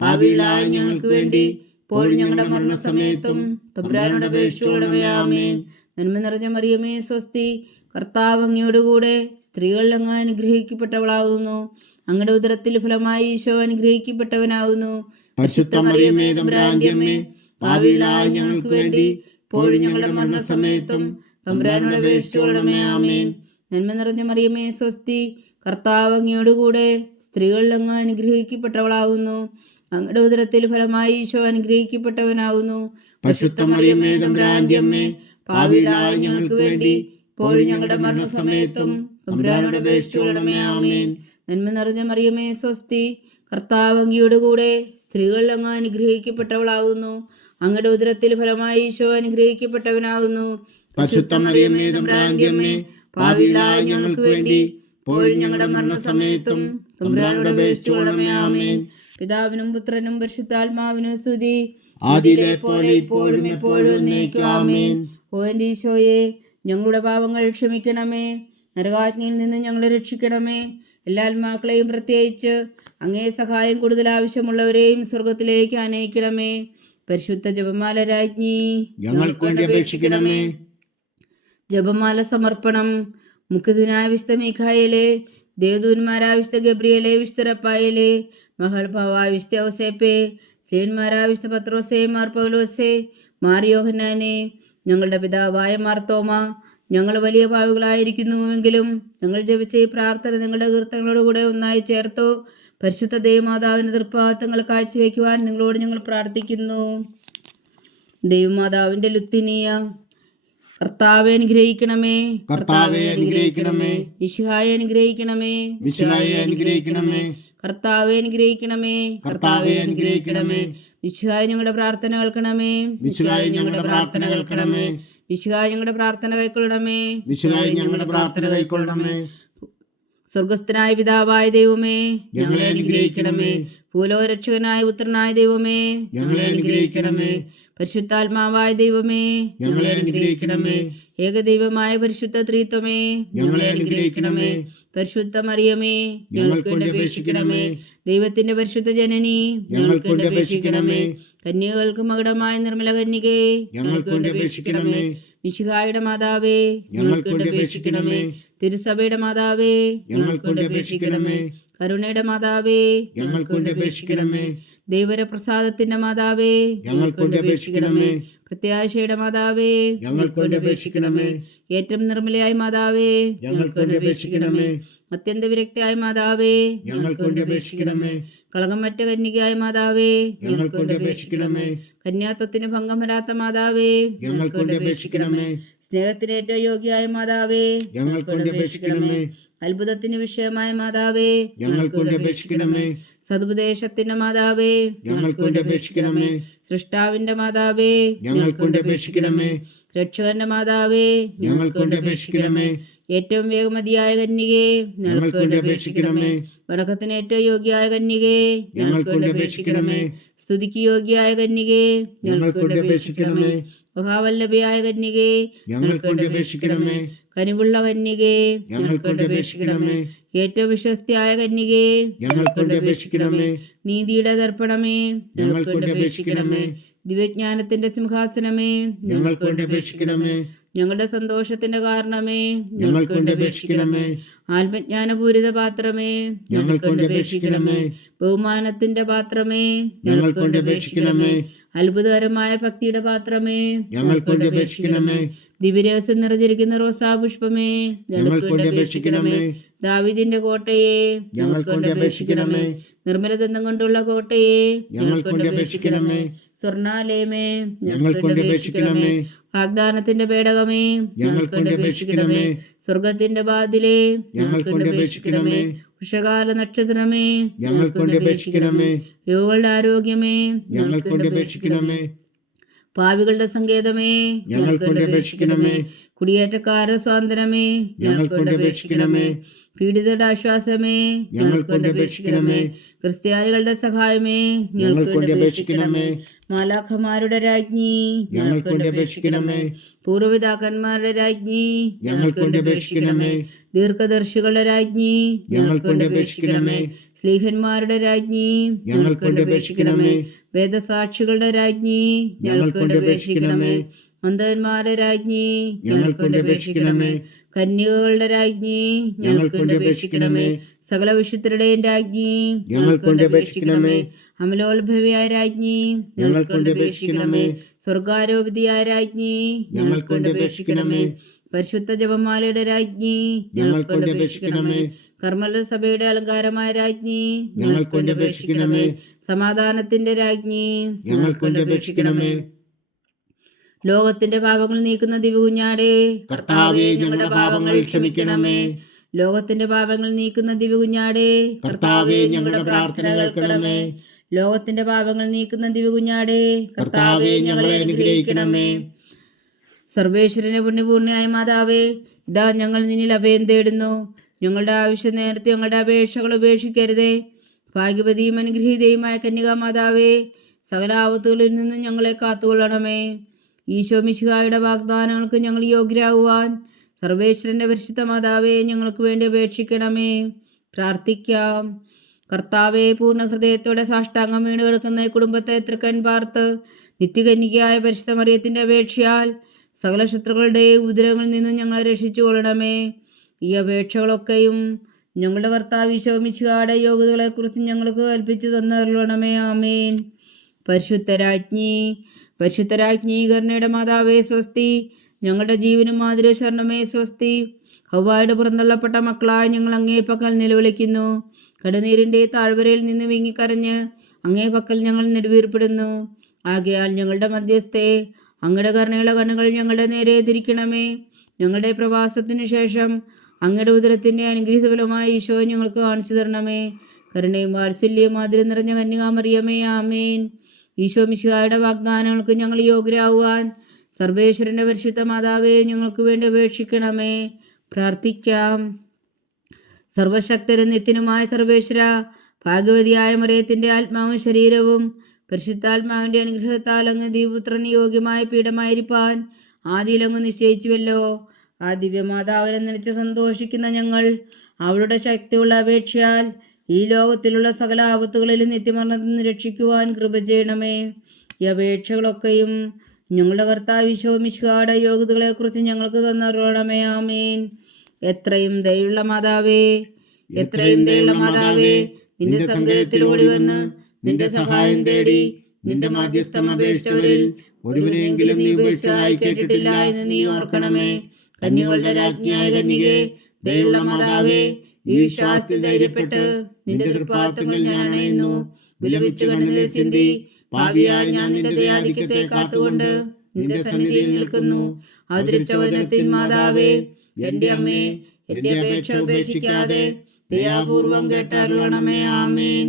പാപികളായ ഞങ്ങൾക്ക് വേണ്ടി ഇപ്പോഴും ഞങ്ങളുടെ മരണസമയത്തും തമ്പുരാനോട് അപേക്ഷിച്ചുകൊള്ളണമേ. ആമേൻ. നന്മ നിറഞ്ഞ മറിയമേ സ്വസ്തി, കർത്താവ് അങ്ങയോടുകൂടെ സ്ത്രീകൾ അങ്ങ് അനുഗ്രഹിക്കപ്പെട്ടവളാവുന്നു. അങ്ങയുടെ ഉദരത്തിൽ ഫലമായി ഈശോ അനുഗ്രഹിക്കപ്പെട്ടവനാവുന്നു. പരിശുദ്ധ മറിയമേ തമ്പുരാന്റെ അമ്മേ, പാപികളായ ഞങ്ങൾക്ക് വേണ്ടി ഇപ്പോഴും ഞങ്ങളുടെ മരണസമയത്തും തമ്പുരാനോട് അപേക്ഷിച്ചുകൊള്ളണമേ. ആമേൻ. നന്മ നിറഞ്ഞ മറിയമേ സ്വസ്തി, കർത്താവ് അങ്ങയോടുകൂടെ സ്ത്രീകൾ അങ്ങ് അനുഗ്രഹിക്കപ്പെട്ടവളാവുന്നു. അങ്ങയുടെ ഉദരത്തിൽ ഫലമായി ഈശോ അനുഗ്രഹിക്കപ്പെട്ടവനാവുന്നു. പരിശുദ്ധ മറിയമേ തമ്പുരാന്റെ അമ്മേ, പാപികളായ ഞങ്ങൾക്ക് വേണ്ടി ഇപ്പോഴും ഞങ്ങളുടെ മരണസമയത്തും തമ്പുരാനോട് അപേക്ഷിച്ചുകൊള്ളണമേ. ആമേൻ. നന്മ നിറഞ്ഞ മറിയമേ സ്വസ്തി, കർത്താവ് അങ്ങയോടുകൂടെ സ്ത്രീകൾ അങ്ങ് അനുഗ്രഹിക്കപ്പെട്ടവളാവുന്നു. അങ്ങയുടെ ഉദരത്തിൽ ഫലമായി ഈശോ അനുഗ്രഹിക്കപ്പെട്ടവനാവുന്നു. പരിശുദ്ധ മറിയമേ തമ്പുരാന്റെ അമ്മേ, പാപികളായ ഞങ്ങൾക്ക് വേണ്ടി ഇപ്പോഴും ഞങ്ങളുടെ മരണസമയത്തും തമ്പുരാനോട് അപേക്ഷിച്ചുകൊള്ളണമേ. ആമേൻ. പിതാവിനും പുത്രനും പരിശുദ്ധാത്മാവിനും സ്തുതി, ആദിയിലെ പോലെ ഇപ്പോഴും എപ്പോഴും എന്നേക്കും. ആമേൻ. ഓ എൻ്റെ ഈശോയെ, ഞങ്ങളുടെ പാപങ്ങൾ ക്ഷമിക്കണമേ. നരകാജ്ഞയിൽ നിന്ന് ഞങ്ങളെ രക്ഷിക്കണമേ. എല്ലാ ആത്മാക്കളെയും പ്രത്യേകിച്ച് അങ്ങേ സഹായം കൂടുതൽ ആവശ്യമുള്ളവരെയും സ്വർഗത്തിലേക്ക് അനയിക്കണമേ. പരിശുദ്ധ ജപമാല രാജ്ഞി, ഞങ്ങൾക്ക് വേണ്ടി അപേക്ഷിക്കണമേ. ജപമാല സമർപ്പണം. മുഖ്യദൂനായ വിശുദ്ധ മീഖായേലേ, ദേവദൂന്മാരായ വിശുദ്ധ ഗബ്രിയേലേ, വിശുദ്ധ റഫായേലേ, മഹൾ ഭവായ വിശുദ്ധ ഔസേപ്പേ, സ്ലേന്മാരായ വിശുദ്ധ പത്രോസേ, മാർ പൗലോസേ, മാർ യോഹന്നാനെ, ഞങ്ങളുടെ പിതാവായ മാർത്തോമ, ഞങ്ങൾ വലിയ പാവികളായിരിക്കുന്നുവെങ്കിലും ഞങ്ങൾ ജപിച്ച ഈ പ്രാർത്ഥന നിങ്ങളുടെ കീർത്തനങ്ങളോടുകൂടെ ഒന്നായി ചേർത്തു പരിശുദ്ധ ദൈവമാതാവിൻ്റെ തൃപ്പാദങ്ങൾ കാഴ്ചവെക്കുവാൻ നിങ്ങളോട് ഞങ്ങൾ പ്രാർത്ഥിക്കുന്നു. ദൈവമാതാവിൻ്റെ ലുത്തിനിയ, കർത്താവെ അനുഗ്രഹിക്കണമേ. കർത്താവെ അനുഗ്രഹിക്കണമേ. മിശിഹായെ അനുഗ്രഹിക്കണമേ. മിശിഹായെ അനുഗ്രഹിക്കണമേ. കർത്താവെ അനുഗ്രഹിക്കണമേ. കർത്താവെ അനുഗ്രഹിക്കണമേ. മിശിഹായെ ഞങ്ങളുടെ പ്രാർത്ഥന കേൾക്കണമേ. മിശിഹായെ ഞങ്ങളുടെ പ്രാർത്ഥന കേൾക്കണമേ. മിശിഹായെ ഞങ്ങളുടെ പ്രാർത്ഥന കൈക്കൊള്ളണമേ. മിശിഹായെ ഞങ്ങളുടെ പ്രാർത്ഥന കൈക്കൊള്ളണമേ. സ്വർഗസ്ഥനായ പിതാവായ ദൈവമേ, ഞങ്ങളെ അനുഗ്രഹിക്കണമേ. ഭൂലോകരക്ഷകനായ പുത്രനായ ദൈവമേ, ഞങ്ങളെ അനുഗ്രഹിക്കണമേ. പരിശുദ്ധാത്മാവായ ദൈവമേ, ഞങ്ങളെ അനുഗ്രഹിക്കണമേ. ഏകദൈവമായ പരിശുദ്ധ ത്രിത്വമേ, ഞങ്ങളെ അനുഗ്രഹിക്കണമേ. പരിശുദ്ധ മറിയമേ, ഞങ്ങൾക്ക് വേണ്ടി അപേക്ഷിക്കണമേ. ദൈവത്തിന്റെ പരിശുദ്ധ ജനനി, ഞങ്ങൾക്ക് വേണ്ടി അപേക്ഷിക്കണമേ. കന്യകൾക്ക് മകുടമായ നിർമ്മല കന്യകേ, ഞങ്ങൾക്ക് വേണ്ടി അപേക്ഷിക്കണമേ. മിശിഹായുടെ മാതാവേ, ഞങ്ങൾക്ക് വേണ്ടി അപേക്ഷിക്കണമേ. തിരുസഭയുടെ മാതാവേ, ഞങ്ങൾക്ക് വേണ്ടി അപേക്ഷിക്കണമേ. കരുണയുടെ മാതാവേ, ഞങ്ങൾക്ക് വേണ്ടി അപേക്ഷിക്കണമേ. ദൈവപ്രസാദത്തിന്റെ മാതാവേ, ഞങ്ങൾക്ക് വേണ്ടി അപേക്ഷിക്കണമേ. പ്രത്യാശയുടെ മാതാവേ, ഞങ്ങൾക്ക് വേണ്ടി അപേക്ഷിക്കണമേ. ഏറ്റവും നിർമ്മലയായ മാതാവേ, ഞങ്ങൾക്ക് വേണ്ടി അപേക്ഷിക്കണമേ. അത്യന്ത വിരക്തിയായ മാതാവേ, ഞങ്ങൾക്ക് വേണ്ടി അപേക്ഷിക്കണമേ. കളങ്കമറ്റ കന്യകയായ മാതാവേ, ഞങ്ങൾക്ക് വേണ്ടി അപേക്ഷിക്കണമേ. കന്യാത്വത്തിന് ഭംഗം വരാത്ത മാതാവേ, ഞങ്ങൾക്ക് വേണ്ടി അപേക്ഷിക്കണമേ. സ്നേഹത്തിന് ഏറ്റവും യോഗ്യയായ മാതാവേ, ഞങ്ങൾക്ക് വേണ്ടി അപേക്ഷിക്കണമേ. അത്ഭുതത്തിന് വിഷയമായ മാതാവേ, ഞങ്ങൾക്ക് വേണ്ടി അപേക്ഷിക്കണമേ. സതുപദേശത്തിന്റെ മാതാവേ, ഞങ്ങൾക്ക് വേണ്ടി അപേക്ഷിക്കണമേ. സൃഷ്ടാവിന്റെ മാതാവേ, ഞങ്ങൾക്ക് വേണ്ടി അപേക്ഷിക്കണമേ. രക്ഷകന്റെ മാതാവേ, ഞങ്ങൾക്ക് വേണ്ടി അപേക്ഷിക്കണമേ. ഏറ്റവും വേഗമതിയായ കന്യകേ, ഞങ്ങൾക്ക് വേണ്ടി അപേക്ഷിക്കണമേ. വടക്കത്തിന് ഏറ്റവും യോഗ്യയായ കന്യകേ, ഞങ്ങൾക്ക് വേണ്ടി അപേക്ഷിക്കണമേ. സ്തുതിക്ക് യോഗ്യയായ കന്യകേ, ഞങ്ങൾക്ക് വേണ്ടി അപേക്ഷിക്കണമേ. മഹാവല്ലഭയായ കന്യകേ, ഞങ്ങൾക്ക് വേണ്ടി അപേക്ഷിക്കണമേ. കനിവുള്ള കന്യകേ, ഞങ്ങൾക്ക് വേണ്ടി അപേക്ഷിക്കണമേ. ഏറ്റവും വിശ്വസ്തയായ കന്യകേ, ഞങ്ങൾക്ക് വേണ്ടി അപേക്ഷിക്കണമേ. നീതിയുടെ ദർപ്പണമേ, ഞങ്ങൾക്ക് വേണ്ടി അപേക്ഷിക്കണമേ. ദിവ്യജ്ഞാനത്തിന്റെ സിംഹാസനമേ, ഞങ്ങൾക്ക് വേണ്ടി അപേക്ഷിക്കണമേ. ഞങ്ങളുടെ സന്തോഷത്തിന്റെ കാരണമേ, ഞങ്ങൾക്ക് വേണ്ടി അപേക്ഷിക്കണമേ. ആത്മജ്ഞാനപൂരിത പാത്രമേ, ഞങ്ങൾക്ക് വേണ്ടി അപേക്ഷിക്കണമേ. ബഹുമാനത്തിന്റെ പാത്രമേ, ഞങ്ങൾക്ക് വേണ്ടി അപേക്ഷിക്കണമേ. അത്ഭുതകരമായ ഭക്തിയുടെ പാത്രമേ, ഞങ്ങൾക്ക് വേണ്ടി അപേക്ഷിക്കണമേ. ദിവ്യരഹസ്യം നിറഞ്ഞിരിക്കുന്ന റോസാപുഷ്പമേ, ഞങ്ങൾക്ക് വേണ്ടി അപേക്ഷിക്കണമേ. ദാവീദിന്റെ കോട്ടയെ, ഞങ്ങൾക്ക് വേണ്ടി അപേക്ഷിക്കണമേ. നിർമ്മലദന്തം കൊണ്ടുള്ള കോട്ടയെ, ഞങ്ങൾക്ക് വേണ്ടി അപേക്ഷിക്കണമേ. സ്വർണാലയമേ, ഞങ്ങൾക്ക് വേണ്ടി അപേക്ഷിക്കണമേ. വാഗ്ദാനത്തിന്റെ പേടകമേ, ഞങ്ങൾക്ക് വേണ്ടി അപേക്ഷിക്കണമേ. സ്വർഗത്തിന്റെ വാതിലേ, ഞങ്ങൾക്ക് വേണ്ടി അപേക്ഷിക്കണമേ. ഉഷകാല നക്ഷത്രമേ, ഞങ്ങൾക്ക് വേണ്ടി അപേക്ഷിക്കണമേ. രോഗികളുടെ ആരോഗ്യമേ, ഞങ്ങൾക്ക് വേണ്ടി അപേക്ഷിക്കണമേ. പാപികളുടെ സങ്കേതമേ, ഞങ്ങൾക്ക് വേണ്ടി അപേക്ഷിക്കണമേ. കുടിയേറ്റക്കാരുടെ സ്വാതന്ത്ര്യമേ, ഞങ്ങൾക്ക് വേണ്ടി അപേക്ഷിക്കണമേ. പീഡിതരുടെ ആശ്വാസമേ, ഞങ്ങൾക്ക് വേണ്ടി അപേക്ഷിക്കണമേ. ക്രിസ്ത്യാനികളുടെ സഹായമേ, ഞങ്ങൾക്ക് വേണ്ടി അപേക്ഷിക്കണമേ. മാലാഖമാരുടെ രാജ്ഞി, ഞങ്ങൾക്ക് വേണ്ടി അപേക്ഷിക്കണമേ. പൂർവ്വപിതാക്കന്മാരുടെ രാജ്ഞി, ഞങ്ങൾക്ക് വേണ്ടി അപേക്ഷിക്കണമേ. ദീർഘദർശികളുടെ രാജ്ഞി, ഞങ്ങൾക്ക് വേണ്ടി അപേക്ഷിക്കണമേ. സ്ലീഹന്മാരുടെ രാജ്ഞി, ഞങ്ങൾക്ക് വേണ്ടി അപേക്ഷിക്കണമേ. വേദസാക്ഷികളുടെ രാജ്ഞി, ഞങ്ങൾക്ക് വേണ്ടി അപേക്ഷിക്കണമേ. അന്ധന്മാരുടെ രാജ്ഞി, ഞങ്ങൾക്ക് വേണ്ടി അപേക്ഷിക്കണമേ. കന്യകകളുടെ രാജ്ഞി, ഞങ്ങൾക്ക് വേണ്ടി അപേക്ഷിക്കണമേ. സകല വിശുദ്ധരുടെയും രാജ്ഞി, ഞങ്ങൾക്ക് വേണ്ടി അപേക്ഷിക്കണമേ. അമലോത്ഭവിയായ രാജ്ഞി, ഞങ്ങൾക്ക് വേണ്ടി അപേക്ഷിക്കണമേ. സ്വർഗാരോപിതയായ രാജ്ഞി, ഞങ്ങൾക്ക് വേണ്ടി അപേക്ഷിക്കണമേ. പരിശുദ്ധ ജപമാലയുടെ രാജ്ഞി, ഞങ്ങൾക്ക് വേണ്ടി അപേക്ഷിക്കണമേ. കർമ്മല സഭയുടെ അലങ്കാരമായ രാജ്ഞി, ഞങ്ങൾക്ക് വേണ്ടി അപേക്ഷിക്കണമേ. സമാധാനത്തിന്റെ രാജ്ഞി, ഞങ്ങൾക്ക് വേണ്ടി അപേക്ഷിക്കണമേ. ലോകത്തിന്റെ പാപങ്ങൾ നീക്കുന്ന ദിവ്യകുഞ്ഞാടേ, കർത്താവേ, ഞങ്ങളുടെ പാപങ്ങൾ ക്ഷമിക്കണമേ. ലോകത്തിന്റെ പാപങ്ങൾ നീക്കുന്ന ദിവ്യകുഞ്ഞാടേ, കർത്താവേ, ഞങ്ങളുടെ പ്രാർത്ഥന കേൾക്കണമേ. ലോകത്തിന്റെ പാപങ്ങൾ നീക്കുന്ന ദിവ്യകുഞ്ഞാടേ, കർത്താവേ, ഞങ്ങളെ അനുഗ്രഹിക്കണമേ. സർവേശ്വരനെ പുണ്യപൂർണ്ണയായ മാതാവേ, ഇതാ ഞങ്ങൾ നിന്നിൽ അഭയം തേടുന്നു. ഞങ്ങളുടെ ആവശ്യം നേരത്തെ ഞങ്ങളുടെ അപേക്ഷകൾ ഉപേക്ഷിക്കരുതേ. ഭാഗ്യവതിയും അനുഗ്രഹീതയുമായ കന്യകാ മാതാവേ, സകല ആപത്തുകളിൽ നിന്ന് ഞങ്ങളെ കാത്തുകൊള്ളണമേ. ഈശോ മിശിഹായുടെ വാഗ്ദാനങ്ങൾക്ക് ഞങ്ങൾ യോഗ്യരാകുവാൻ സർവേശ്വരന്റെ പരിശുദ്ധ മാതാവേ, ഞങ്ങൾക്ക് വേണ്ടി അപേക്ഷിക്കണമേ. പ്രാർത്ഥിക്കാം. കർത്താവെ, പൂർണ്ണ ഹൃദയത്തോടെ സാഷ്ടാംഗം വീണ് കിടക്കുന്ന ഈ കുടുംബത്തെ തൃക്കൺ പാർത്ത് നിത്യകന്യകയായ പരിശുദ്ധ മറിയത്തിന്റെ അപേക്ഷയാൽ സകല ശത്രുക്കളുടെയും ഉദരങ്ങളിൽ നിന്നും ഞങ്ങളെ രക്ഷിച്ചു കൊള്ളണമേ. ഈ അപേക്ഷകളൊക്കെയും ഞങ്ങളുടെ കർത്താവ് ഈശോ മിശിഹായുടെ യോഗ്യതകളെക്കുറിച്ച് ഞങ്ങൾക്ക് കൽപ്പിച്ചു തന്നരുളണമേ. ആമേൻ. പരിശുദ്ധരാജ്ഞി കരുണയുടെ മാതാവേ സ്വസ്തി. ഞങ്ങളുടെ ജീവനും മാതിര ശരണമേ സ്വസ്തി. ഹവ്വായുടെ പുറന്തള്ളപ്പെട്ട മക്കളായ ഞങ്ങൾ അങ്ങേ പക്കൽ നിലവിളിക്കുന്നു. കടനീരിൻ്റെ താഴ്വരയിൽ നിന്ന് വിങ്ങിക്കരഞ്ഞ് അങ്ങേ പക്കൽ ഞങ്ങൾ നെടുവീർപ്പെടുന്നു. ആകയാൽ ഞങ്ങളുടെ മധ്യസ്ഥെ അങ്ങയുടെ കരുണയുള്ള കണ്ണുകൾ ഞങ്ങളുടെ നേരെ തിരിക്കണമേ. ഞങ്ങളുടെ പ്രവാസത്തിനു ശേഷം അങ്ങയുടെ ഉദരത്തിൻ്റെ അനുഗ്രഹീതഫലമായ ഈശോ ഞങ്ങൾക്ക് കാണിച്ചു തരണമേ. കരുണയും വാത്സല്യവും മാതിരം നിറഞ്ഞ കന്യകാമറിയമേ, ആമേൻ. ഈശോ മിശിഹായുടെ വാഗ്ദാനങ്ങൾക്ക് ഞങ്ങൾ യോഗ്യരാകുവാൻ സർവേശ്വരന്റെ പരിശുദ്ധ മാതാവേ, ഞങ്ങൾക്ക് വേണ്ടി അപേക്ഷിക്കണമേ. പ്രാർത്ഥിക്കാം. സർവശക്തരും നിത്യനുമായ സർവേശ്വര, ഭാഗ്യവതിയായ മറിയത്തിന്റെ ആത്മാവും ശരീരവും പരിശുദ്ധാത്മാവിന്റെ അനുഗ്രഹത്താൽ അങ്ങ് ദൈവപുത്രന് യോഗ്യമായ പീഠമായിരിക്കാൻ ആദിയിലങ്ങ് നിശ്ചയിച്ചുവല്ലോ. ആ ദിവ്യമാതാവിനെ നനച്ച് സന്തോഷിക്കുന്ന ഞങ്ങൾ അവളുടെ ശക്തിയുള്ള അപേക്ഷയാൽ ഈ ലോകത്തിലുള്ള സകല ആപത്തുകളിലും നിത്യമരണത്തിൽ നിന്ന് രക്ഷിക്കുവാൻ കൃപ ചെയ്യണമേ. ഈ അപേക്ഷകളൊക്കെയും ഞങ്ങളുടെ കർത്താവ് ഈശോ മിശിഹായുടെ യോഗ്യതകളെക്കുറിച്ച് ഞങ്ങൾക്ക് തന്നരുളണമേ. ആമേൻ. എത്രയും ദയുള്ള മാതാവേ, നിന്റെ സങ്കേതത്തിലൂടി വന്ന് നിന്റെ സഹായം തേടി നിന്റെ മാധ്യസ്ഥം അപേക്ഷിച്ചവരിൽ ഒരുവനെങ്കിലും നീ ഉപേക്ഷിച്ചതായി കേട്ടിട്ടില്ല എന്ന് നീ ഓർക്കണമേ. കന്യകളുടെ രാജ്ഞിയായ കന്യകേ, ദയുള്ള മാതാവേ, ഈ വിശ്വാസത്തിൽ ധൈര്യപ്പെട്ട് നിന്റെ തൃപ്പാദങ്ങൾ ഞാൻ അണയുന്നു. വിലപിച്ച് കണ്ണുനീർ ചിന്തി പാപിയായ ഞാൻ നിന്റെ ദയാധിക്യത്തെ കാത്തുകൊണ്ട് നിന്റെ സന്നിധിയിൽ നിൽക്കുന്നു. അവതരിച്ച വചനത്തിൻ മാതാവേ, എന്റെ അമ്മേ, എന്റെ അപേക്ഷ ഉപേക്ഷിക്കാതെ ദയാപൂർവം കേട്ടരുളണമേ. ആമേൻ.